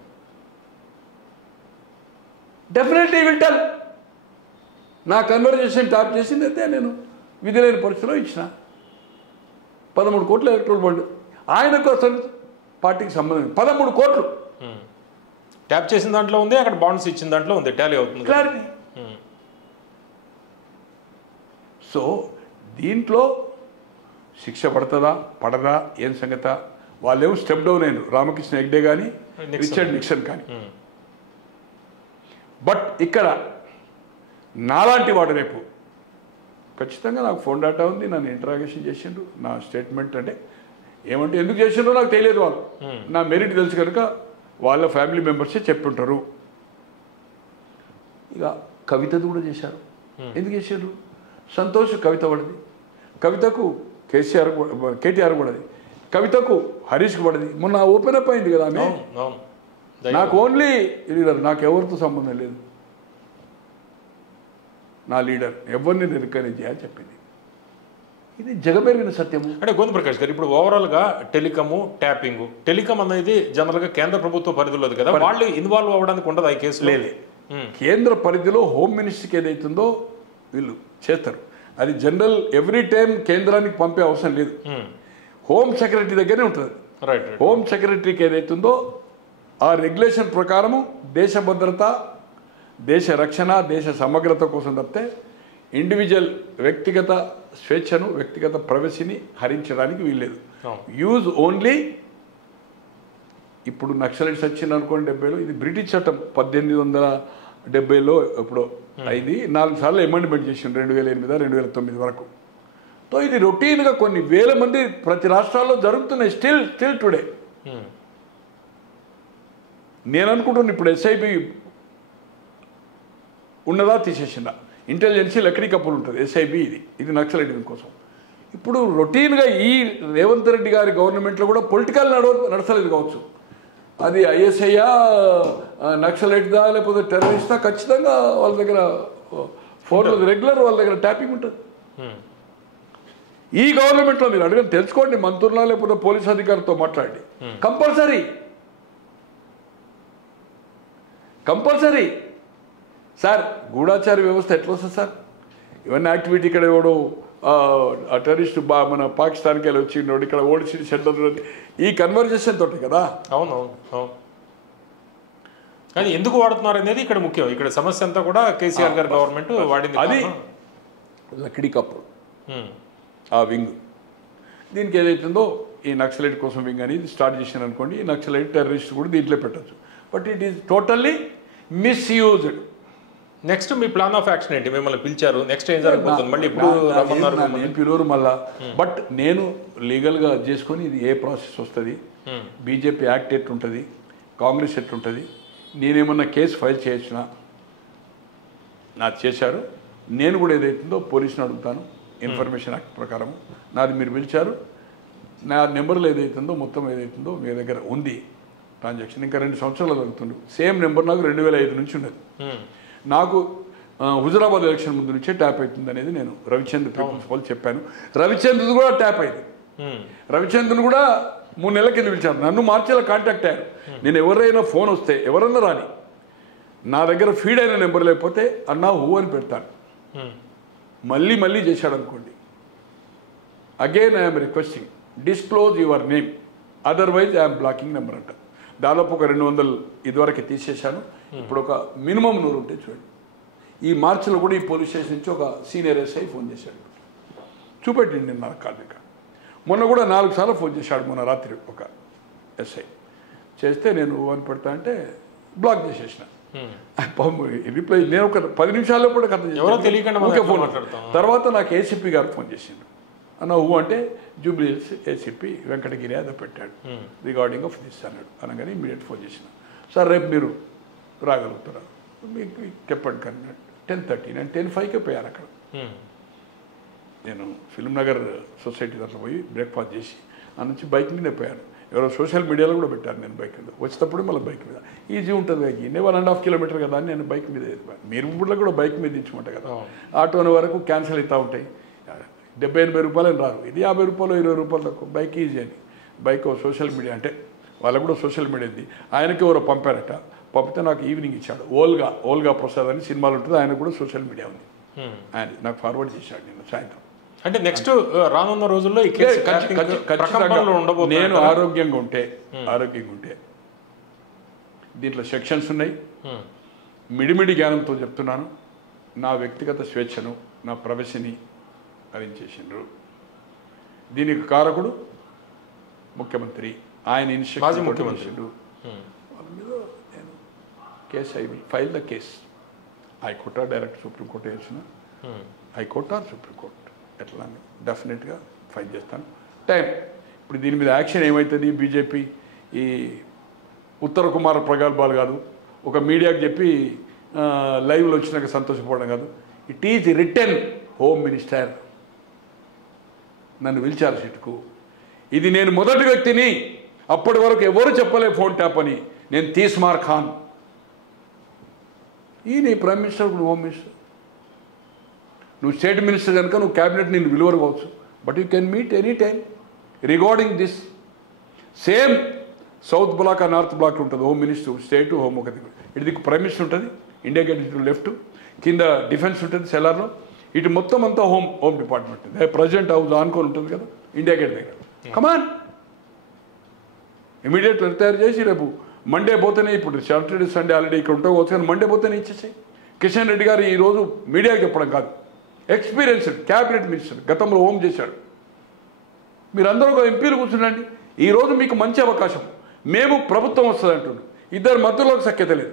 definitely will tell. నా కన్వర్జేషన్ ట్యాప్ చేసింది అయితే నేను విధి లేని పరిస్థితిలో ఇచ్చిన 13 కోట్లు ఎలక్ట్రల్ బాండ్. ఆయనకు అసలు పార్టీకి సంబంధం 13 కోట్లు ట్యాప్ చేసిన దాంట్లో ఉంది, అక్కడ బాండ్స్ ఇచ్చిన దాంట్లో ఉంది, టాలీ అవుతుంది. క్లారిటీ. సో దీంట్లో శిక్ష పడుతుందా పడదా ఏం సంగత? వాళ్ళేమో స్టెప్ డౌన్ అయినారు, రామకృష్ణ హెగ్డే కానీ రిచర్డ్ నిక్సన్ కానీ. బట్ ఇక్కడ నాలాంటి వాడు రేపు ఖచ్చితంగా నాకు ఫోన్ డేటా ఉంది, నన్ను ఇంటరాగేషన్ చేసిండ్రు, నా స్టేట్మెంట్ అంటే ఏమంటే ఎందుకు చేసిండ్రో నాకు తెలియదు. వాళ్ళు నా మెరిట్ తెలుసు కనుక వాళ్ళ ఫ్యామిలీ మెంబర్సే చెప్పుంటారు. ఇక కవితది కూడా చేశారు. ఎందుకు చేశారు? సంతోష్ కవిత పడింది, కవితకు కేటీఆర్ పడది, కవితకు హరీష్కి పడది. మొన్న ఓపెన్ అప్ అయింది కదా ఆమె. నాకు ఓన్లీ లీడర్, నాకు ఎవరితో సంబంధం లేదు, నా లీడర్ ఎవరిని రికగ్నైజ్ చేయాలని చెప్పింది. ఇది జగమెరిగిన సత్యము. అంటే గోవింద ప్రకాష్ గారు, ఇప్పుడు ఓవరాల్గా టెలికాము, ట్యాపింగ్, టెలికామ్ అనేది జనరల్గా కేంద్ర ప్రభుత్వ పరిధిలోది కదా, వాళ్ళు ఇన్వాల్వ్ అవ్వడానికి ఉండదు ఈ కేసు? లేలే, కేంద్ర పరిధిలో హోమ్ మినిస్టర్కి ఏదైతుందో వీళ్ళు చేస్తారు. అది జనరల్ ఎవ్రీ టైం కేంద్రానికి పంపే అవసరం లేదు, హోమ్ సెక్రటరీ దగ్గరే ఉంటుంది. రైట్. హోమ్ సెక్రటరీకి ఏదైతుందో ఆ రెగ్యులేషన్ ప్రకారము దేశ భద్రత, దేశ రక్షణ, దేశ సమగ్రత కోసం తప్పితే ఇండివిజువల్ వ్యక్తిగత స్వేచ్ఛను, వ్యక్తిగత ప్రైవసీని హరించడానికి వీల్లేదు. Use only. ఇప్పుడు నక్సలైట్స్ వచ్చింది అనుకోండి 70లో, ఇది బ్రిటిష్ చట్టం 1870లో ఎప్పుడో అయింది, 4 సార్లు అమెండ్మెంట్ చేసిండు 2008, 2009 వరకు. సో ఇది రొటీన్గా కొన్ని వేల మంది ప్రతి రాష్ట్రాల్లో జరుగుతున్నాయి స్టిల్ టుడే. నేను అనుకుంటున్నాను ఇప్పుడు ఎస్ఐబి ఉన్నదా తీసేసిందా, ఇంటెలిజెన్సీ లక్డీ కప్పులు ఉంటుంది ఎస్ఐబి, ఇది నక్సలైట్ కోసం. ఇప్పుడు రొటీన్గా ఈ రేవంత్ రెడ్డి గారి గవర్నమెంట్లో కూడా పొలిటికల్ నడచలేదు కావచ్చు, అది ఐఎస్ఐయా, నక్సలైట్దా, లేకపోతే టెర్రరిస్టా, ఖచ్చితంగా వాళ్ళ దగ్గర ఫోన్లో రెగ్యులర్ వాళ్ళ దగ్గర ట్యాపింగ్ ఉంటుంది. ఈ గవర్నమెంట్లో మీరు అడగని తెలుసుకోండి, మంత్రుల్లో లేకపోతే పోలీస్ అధికారులతో మాట్లాడి, కంపల్సరీ సార్ గూఢాచార వ్యవస్థ ఎట్లా వస్తుంది సార్? ఇవన్నీ యాక్టివిటీ ఇక్కడ ఎవడో ఆ టెర్రరిస్ట్ మన పాకిస్తాన్కి వెళ్ళి వచ్చిండోడు, ఇక్కడ ఓడిసి సెంటర్, ఈ కన్వర్జేషన్ తోటి కదా. అవును. కానీ ఎందుకు వాడుతున్నారు అనేది ఇక్కడ ముఖ్యం. ఇక్కడ సమస్య అంతా కూడా కేసీఆర్ గారి గవర్నమెంట్ వాడింది. అది లక్డీ కప్పు, ఆ వింగ్. దీనికి ఏదైతుందో ఈ నక్సలైట్ కోసం వింగ్ అనేది స్టార్ట్ చేశాను అనుకోండి, ఈ నక్సలైట్ టెర్రరిస్ట్ కూడా దీంట్లో పెట్టచ్చు. But it is totally misused. Next me plan of action ఏంటి? మిమ్మల్ని పిలిచారు, నెక్స్ట్ ఏం జరగబోతుంది? మళ్ళీ ఇప్పుడు నేను పిలువరు మళ్ళా, బట్ నేను లీగల్గా చేసుకొని ఇది ఏ ప్రాసెస్ వస్తుంది, బీజేపీ యాక్ట్ ఎట్లుంటుంది, కాంగ్రెస్ ఎట్లుంటుంది, నేనేమన్నా కేసు ఫైల్ చేయొచ్చునా, నాకు చేశారు. నేను కూడా ఏదైతుందో పోలీసుని అడుగుతాను, ఇన్ఫర్మేషన్ యాక్ట్ ప్రకారం. నాది మీరు పిలిచారు, నా నెంబర్లో ఏదైతుందో మొత్తం ఏదైతుందో మీ దగ్గర ఉంది ట్రాన్సాక్షన్, ఇంకా 2 సంవత్సరాలు జరుగుతుంది. సేమ్ నెంబర్ నాకు 2005 నుంచి ఉన్నది. నాకు హుజరాబాద్ ఎలక్షన్ ముందు నుంచే ట్యాప్ అవుతుంది అనేది నేను రవిచంద్ర ప్రిన్సిపల్ చెప్పాను. రవిచంద్రది కూడా ట్యాప్ అయింది. రవిచంద్రను కూడా 3 నెలల కింద పిలిచారు, నన్ను మార్చేలా కాంటాక్ట్ అయ్యారు. నేను ఎవరైనా ఫోన్ వస్తే ఎవరన్నా రాని, నా దగ్గర ఫీడ్ అయిన నెంబర్ లేకపోతే అన్నా హూ అని పెడతాను. మళ్ళీ చేశాడు అనుకోండి, again I'm requesting disclose your name, otherwise I'm blocking number అంట. దాదాపు ఒక 200 ఇదివరకు తీసేశాను, ఇప్పుడు ఒక మినిమం 100 ఉంటే చూడండి. ఈ మార్చిలో కూడా ఈ పోలీస్ స్టేషన్ నుంచి ఒక సీనియర్ ఎస్ఐ ఫోన్ చేశాడు, చూపెట్టండి నా కార్మిక. మొన్న కూడా 4 సార్లు ఫోన్ చేశాడు, మొన్న రాత్రి ఒక ఎస్ఐ చేస్తే నేను అని పెడతా అంటే బ్లాక్ చేసేసిన. రిప్లై నేను ఒక 10 నిమిషాల్లో కూడా ఫోన్. తర్వాత నాకు ఏసీపీ గారు ఫోన్ చేసిండు. అన్న అంటే జూబ్లీ హిల్స్ ఏసీపీ వెంకటగిరి అదో పెట్టాడు రిగార్డింగ్ ఆఫ్ దిస్ అన్నాడు. అనగానే ఇమీడియట్ ఫోన్ చేసిన. సార్ రేపు మీరు రాగలుగుతారా? మీకు చెప్పండి కానీ 10:30. నేను 10:05కే పోయాను అక్కడ. నేను ఫిల్మ్ నగర్ సొసైటీ దాంట్లో పోయి బ్రేక్ఫాస్ట్ చేసి ఆ నుంచి బైక్ మీదే పోయాను. ఎవరో సోషల్ మీడియాలో కూడా పెట్టారు నేను బైక్ మీద. వచ్చేటప్పుడు మళ్ళీ బైక్ మీద ఈజీ ఉంటుంది. ఇన్నే 1.5 కిలోమీటర్ కదా అని నేను బైక్ మీద. మీరు ఊళ్ళో కూడా బైక్ మీద దించుకుంటాయి కదా. ఆటోని వరకు క్యాన్సిల్ అవుతూ ఉంటాయి. 70-80 రూపాయలు రారు. ఇది 50 రూపాయలు 20 రూపాయలు తక్కువ. బైక్ ఈజీ అని బైక్ సోషల్ మీడియా అంటే వాళ్ళకు కూడా సోషల్ మీడియా ఉంది. ఆయనకి ఎవరో పంపారట. పంపితే నాకు ఈవినింగ్ ఇచ్చాడు. ఓల్గా ప్రసాద్ అని సినిమాలు ఉంటుంది. ఆయన కూడా సోషల్ మీడియా ఉంది. ఆయన నాకు ఫార్వర్డ్ చేశాడు నిన్న సాయంత్రం. అంటే నెక్స్ట్ రానున్న రోజుల్లో నేను ఆరోగ్యంగా ఉంటే దీంట్లో సెక్షన్స్ ఉన్నాయి. మిడిమిడి జ్ఞానంతో చెప్తున్నాను. నా వ్యక్తిగత స్వేచ్ఛను నా ప్రవేశని హరించేసిండ్రు. దీనికి కారకుడు ముఖ్యమంత్రి. ఆయన ఇన్స్ట్రక్షన్ ముఖ్యమంత్రుడు. వాళ్ళ మీద నేను case I will file the case. High court direct supreme court వేసిన హైకోర్టు ఆర్ సుప్రీంకోర్టు ఎట్లా డెఫినెట్గా ఫైల్ చేస్తాను. టైం ఇప్పుడు దీని మీద యాక్షన్ ఏమవుతుంది? బీజేపీ ఈ ఉత్తర కుమార ప్రగల్భాలు కాదు, ఒక మీడియాకి చెప్పి లైవ్లో వచ్చినాక సంతోషపడడం కాదు. It is return. Home minister నన్ను పిలిచారు సీటుకు. ఇది నేను మొదటి వ్యక్తిని. అప్పటి వరకు ఎవరు చెప్పలే ఫోన్ ట్యాప్ అని. నేను తీస్మార్ ఖాన్. ఈ నీ ప్రైమ్ మినిస్టర్, హోమ్ మినిస్టర్. నువ్వు స్టేట్ మినిస్టర్ కనుక నువ్వు క్యాబినెట్ నేను విలువరు కావచ్చు. But you can meet any time regarding this. Same south block ఆ నార్త్ బ్లాక్ ఉంటుంది. హోమ్ మినిస్టర్ స్టేట్ హోమ్ ఒక దిక్కు, ఇటు దిక్కు ప్రైమ్ మినిస్టర్ ఉంటుంది. ఇండియా గేట్ ఇటు లెఫ్ట్, కింద డిఫెన్స్ ఉంటుంది సెలార్లో. ఇటు మొత్తం అంతా హోమ్ డిపార్ట్మెంట్ ఉంటుంది. ప్రెసిడెంట్ హౌస్ ఆనుకొని ఉంటుంది కదా ఇండియా గేట్ దగ్గర. కమాన్ ఇమీడియట్ తయారు చేసి రేపు మండే పోతేనే, ఇప్పుడు సాటర్డే సండే హాలిడే ఇక్కడ ఉంటావు వచ్చు కానీ మండే పోతేనే ఇచ్చేసాయి. కిషన్ రెడ్డి గారు ఈరోజు మీడియాకి చెప్పడం కాదు, ఎక్స్పీరియన్స్డ్ క్యాబినెట్ మినిస్టర్, గతంలో హోమ్ చేశాడు. మీరందరూ ఒక ఎంపీలు కూర్చుండండి. ఈరోజు మీకు మంచి అవకాశం. మేము ప్రభుత్వం వస్తుంది అంటున్నాం. ఇద్దరు మంత్రులకు సఖ్యత లేదు.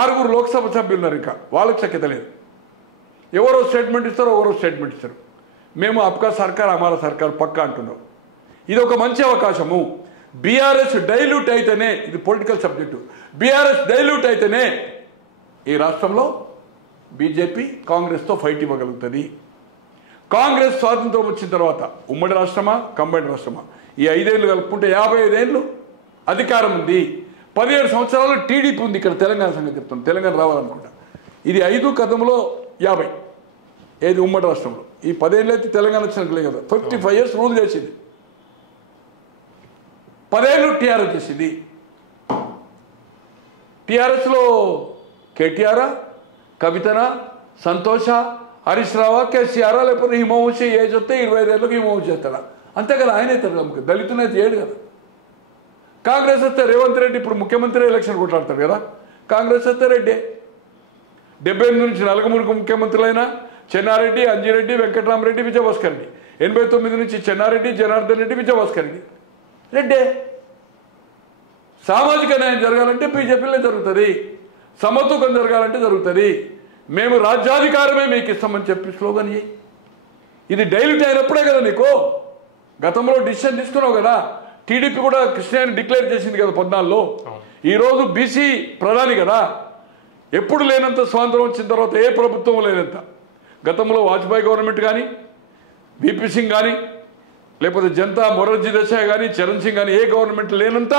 6 లోక్సభ సభ్యులు ఉన్నారు, ఇంకా వాళ్ళకి సఖ్యత లేదు. ఎవరో స్టేట్మెంట్ ఇస్తారు, ఎవరో స్టేట్మెంట్ ఇస్తారు. మేము అప్కా సర్కార్ హమారా సర్కార్ పక్కా అంటున్నాం. ఇది ఒక మంచి అవకాశము. బీఆర్ఎస్ డైల్యూట్ అయితేనే, ఇది పొలిటికల్ సబ్జెక్టు, బీఆర్ఎస్ డైల్యూట్ అయితేనే ఈ రాష్ట్రంలో బీజేపీ కాంగ్రెస్తో ఫైట్ ఇవ్వగలుగుతుంది. కాంగ్రెస్ స్వాతంత్రం వచ్చిన తర్వాత ఉమ్మడి రాష్ట్రమా కంబైన్డ్ రాష్ట్రమా, ఈ 5 ఏళ్ళు కలుపుకుంటే 55 ఏళ్ళు అధికారం ఉంది. 17 సంవత్సరాలు టీడీపీ ఉంది. ఇక్కడ తెలంగాణ సంగతి చెప్తాను, తెలంగాణ రావాలనుకుంటా. ఇది 5 కథంలో 50 ఏది ఉమ్మడి రాష్ట్రంలో. ఈ 10 ఏళ్ళు అయితే తెలంగాణ వచ్చినట్లే కదా. 55 years రూల్ చేసింది. 10 ఏళ్ళు టీఆర్ఎస్ చేసింది. టీఆర్ఎస్లో కేటీఆర్, కవితనా, సంతోష, హరీష్ రావా, కేసీఆర్, లేకపోతే హిమవంశీ ఏజ్ వస్తే 25 ఏళ్ళకి హిమవంశీ చేస్తాడా? అంతే కదా. ఆయన అవుతాడు, దళితునైతే చేయడు కదా. కాంగ్రెస్ వస్తే రేవంత్ రెడ్డి ఇప్పుడు ముఖ్యమంత్రి ఎలక్షన్ కొట్లాడతాడు కదా. కాంగ్రెస్ వస్తే రెడ్డి 78 నుంచి 43 ముఖ్యమంత్రులైనా చెన్నారెడ్డి, అంజిరెడ్డి, వెంకటరామరెడ్డి, విజయభాస్కర్ రెడ్డి. 89 నుంచి చెన్నారెడ్డి, జనార్దన్ రెడ్డి, విజయభాస్కర్ రెడ్డి రెడ్డే. సామాజిక న్యాయం జరగాలంటే బీజేపీలో జరుగుతుంది. సమతూకం జరగాలంటే జరుగుతుంది. మేము రాజ్యాధికారమే మీకు ఇస్తామని చెప్పి స్లోగన్ చేయి. ఇది డైల్యూట్ అయినప్పుడే కదా నీకు. గతంలో డిసిషన్ తీసుకున్నావు కదా. టీడీపీ కూడా కృష్ణయ్యని డిక్లేర్ చేసింది కదా 14లో. ఈరోజు బీసీ ప్రధాని కదా. ఎప్పుడు లేనంత స్వాతంత్రం వచ్చిన తర్వాత ఏ ప్రభుత్వం లేనంత. గతంలో వాజ్పేయి గవర్నమెంట్ కానీ, బీపీ సింగ్ కానీ, లేకపోతే జనతా మొరార్జీ దేశాయ్ కానీ, చరణ్ సింగ్ కానీ, ఏ గవర్నమెంట్ లేనంత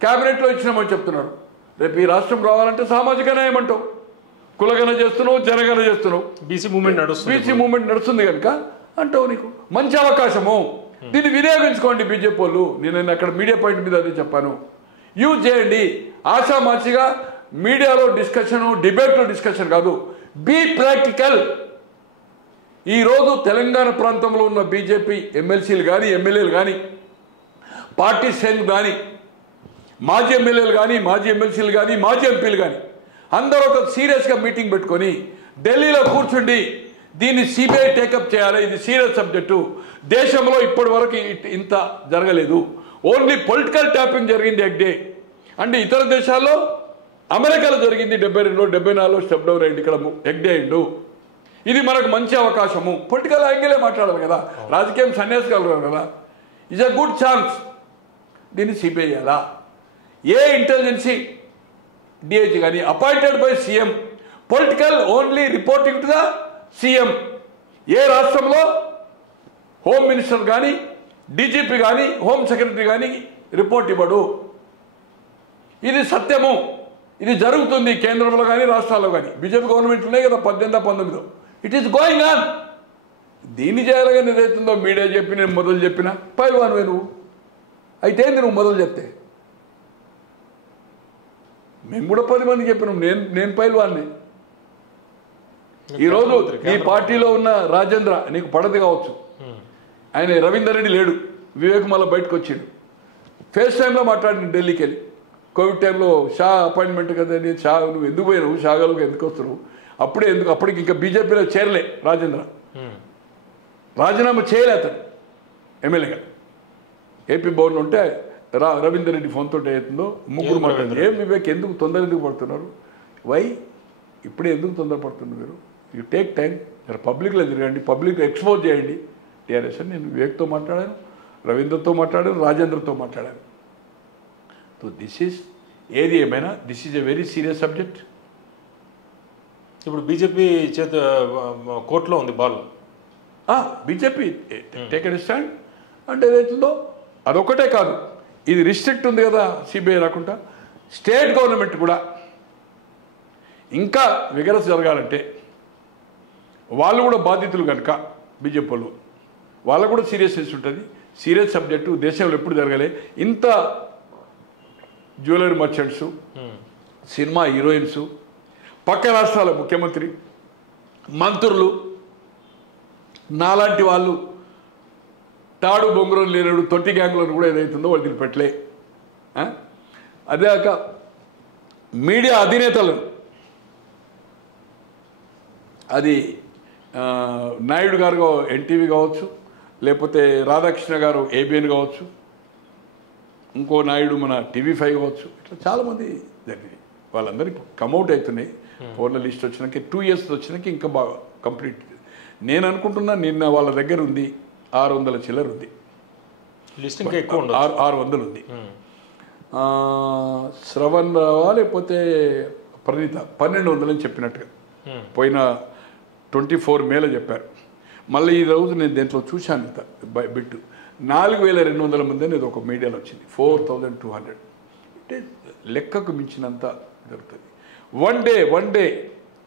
క్యాబినెట్లో ఇచ్చినామని చెప్తున్నారు. రేపు ఈ రాష్ట్రం రావాలంటే సామాజిక న్యాయం అంటావు, కులగన చేస్తున్నావు, జనగణ చేస్తున్నావు. బీసీ మూవ్మెంట్ నడుస్తుంది కనుక అంటావు. నీకు మంచి అవకాశము, దీన్ని వినియోగించుకోండి బీజేపీ వాళ్ళు. నేను అక్కడ మీడియా పాయింట్ మీద అదే చెప్పాను. యూజ్ చేయండి. ఆషామాషిగా మీడియాలో డిస్కషన్, డిబేట్లో డిస్కషన్ కాదు. Be practical. ఈరోజు తెలంగాణ ప్రాంతంలో ఉన్న బీజేపీ ఎమ్మెల్సీలు కానీ, ఎమ్మెల్యేలు కానీ, పార్టీ శ్రేణులు కానీ, మాజీ ఎమ్మెల్యేలు కానీ, మాజీ ఎమ్మెల్సీలు కానీ, మాజీ ఎంపీలు కానీ అందరూ ఒక సీరియస్గా మీటింగ్ పెట్టుకొని ఢిల్లీలో కూర్చుండి దీన్ని సిబిఐ టేకప్ చేయాలి. ఇది సీరియస్ సబ్జెక్టు. దేశంలో ఇప్పటి వరకు ఇంత జరగలేదు. ఓన్లీ పొలిటికల్ ట్యాపింగ్ జరిగింది ఎగ్డే. అంటే ఇతర దేశాల్లో అమెరికాలో జరిగింది 72 74 స్టెప్ డౌన్ అయింది, ఇక్కడ ఎగ్డే అయిండు. ఇది మనకు మంచి అవకాశము. పొలిటికల్ యాంగిలే మాట్లాడాలి కదా, రాజకీయం సన్యాసగలరు కదా. Is a good chance. దీన్ని సిబిఐ చేయాలా? ఏ ఇంటెలిజెన్సీ డిఐజీ కానీ appointed by CM, political only reporting to the CM. ఏ రాష్ట్రంలో హోమ్ మినిస్టర్ కానీ డీజీపీ కానీ హోమ్ సెక్రటరీ కానీ రిపోర్ట్ ఇవ్వడు. ఇది సత్యము. ఇది జరుగుతుంది కేంద్రంలో కానీ రాష్ట్రాల్లో కానీ. బీజేపీ గవర్నమెంట్ ఉన్నాయి కదా 18 19. It is going on. దీన్ని చేయాలిగా ఏదైతుందో మీడియా చెప్పి నేను మొదలు చెప్పిన పైల్వాన్ నువ్వు అయితే నువ్వు మొదలు చెప్తే మేము కూడా 10 మంది చెప్పినాం. నేను పైల్వాన్ని. ఈరోజు నీ పార్టీలో ఉన్న రాజేంద్ర నీకు పడదు కావచ్చు, ఆయన రవీందర్ రెడ్డి లేడు, వివేక్ మళ్ళీ బయటకు వచ్చాడు. ఫేస్ టైంలో మాట్లాడి ఢిల్లీకి వెళ్ళి కోవిడ్ టైంలో షా అపాయింట్మెంట్ కదా, నేను షా నువ్వు ఎందుకు పోయినావు, షాగలకు ఎందుకు వస్తున్నావు, అప్పటికి ఇంకా బీజేపీలో చేరలే రాజేంద్ర, రాజీనామా చేయలే అతను ఎమ్మెల్యేగా. ఏపీ భవన్ ఉంటే రవీందర్ రెడ్డి ఫోన్ తోటి అవుతుందో ముగ్గురు మాట్లాడారు. ఏం వివేక్ ఎందుకు తొందర ఎందుకు పడుతున్నారు, వై ఇప్పుడే ఎందుకు తొందరపడుతున్నారు మీరు, యూ టేక్ టైం, మీరు పబ్లిక్లో తిరగండి, పబ్లిక్ ఎక్స్పోజ్ చేయండి టీఆర్ఎస్ అని. నేను వివేక్తో మాట్లాడాను, రవీంద్రతో మాట్లాడాను, రాజేంద్రతో మాట్లాడాను. సో దిస్ ఈజ్ ఏది ఏమైనా this is a very serious subject. ఇప్పుడు బీజేపీ చేత కోర్టులో ఉంది ball. BJP take an stand అంటే ఏదైతుందో అదొక్కటే కాదు, ఇది రిస్ట్రిక్ట్ ఉంది కదా సిబిఐ రాకుండా, స్టేట్ గవర్నమెంట్ కూడా ఇంకా విగరస్ జరగాలంటే వాళ్ళు కూడా బాధితులు కనుక బీజేపీ వాళ్ళు, వాళ్ళకు కూడా సీరియస్నెస్ ఉంటుంది. సీరియస్ సబ్జెక్టు దేశంలో ఎప్పుడు జరగలే. ఇంత జ్యువెలరీ మర్చెంట్స్, సినిమా హీరోయిన్స్, పక్క రాష్ట్రాల ముఖ్యమంత్రి, మంత్రులు, నాలాంటి వాళ్ళు తాడు బొంగురం లేనడు తొట్టి గ్యాంగ్లను కూడా ఏదైతుందో వాళ్ళు వదిలిపెట్టలే. అదేకాక మీడియా అధినేతలను, అది నాయుడు గారు ఎన్టీవీ కావచ్చు, లేకపోతే రాధాకృష్ణ గారు ఏబిఎన్ కావచ్చు, ఇంకో నాయుడు మన టీవీ5 కావచ్చు, ఇట్లా చాలామంది జరిగింది. వాళ్ళందరికీ కమౌట్ అవుతున్నాయి. ఫోన్ల లిస్ట్ వచ్చినాక 2 years వచ్చినాక ఇంకా బాగా కంప్లీట్. నేను అనుకుంటున్నా నిన్న వాళ్ళ దగ్గర ఉంది 600 చిల్లర ఉంది, లిస్ట్ ఇంకా ఎక్కువ 600 ఉంది. శ్రవణ్ రావా లేకపోతే ప్రణీత 1200 అని చెప్పినట్టుగా పోయిన 24 Mayలో చెప్పారు. మళ్ళీ ఈ రోజు నేను దేంట్లో చూశాను ఇంత బిట్టు 4200 మంది అనేది ఒక మీడియాలో వచ్చింది. 4200 అంటే లెక్కకు మించినంత జరుగుతుంది. వన్ డే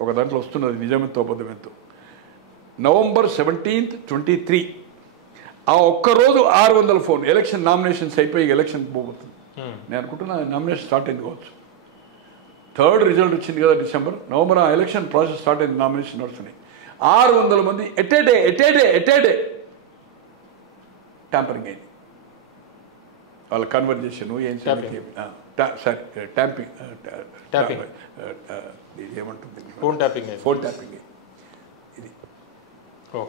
ఒక దాంట్లో వస్తున్నది నిజమెంతో అబద్ధమెంతో. November 17th 23 ఆ ఒక్కరోజు 600 ఫోన్. ఎలక్షన్ నామినేషన్స్ అయిపోయి ఎలక్షన్ పోతుంది. నేను అనుకుంటున్నా నామినేషన్ స్టార్ట్ అయింది కావచ్చు. 3rd రిజల్ట్ వచ్చింది కదా డిసెంబర్, నవంబర్ ఆ ఎలక్షన్ ప్రాసెస్ స్టార్ట్ అయింది, నామినేషన్ నడుస్తున్నాయి. 600 మంది ఎటేడే ట్యాంపరింగ్ అయింది. వాళ్ళ కన్వర్జేషన్ ఏం సారీ ట్యాంపింగ్ ఏమంటుంది, ఫోన్ ట్యాపింగ్.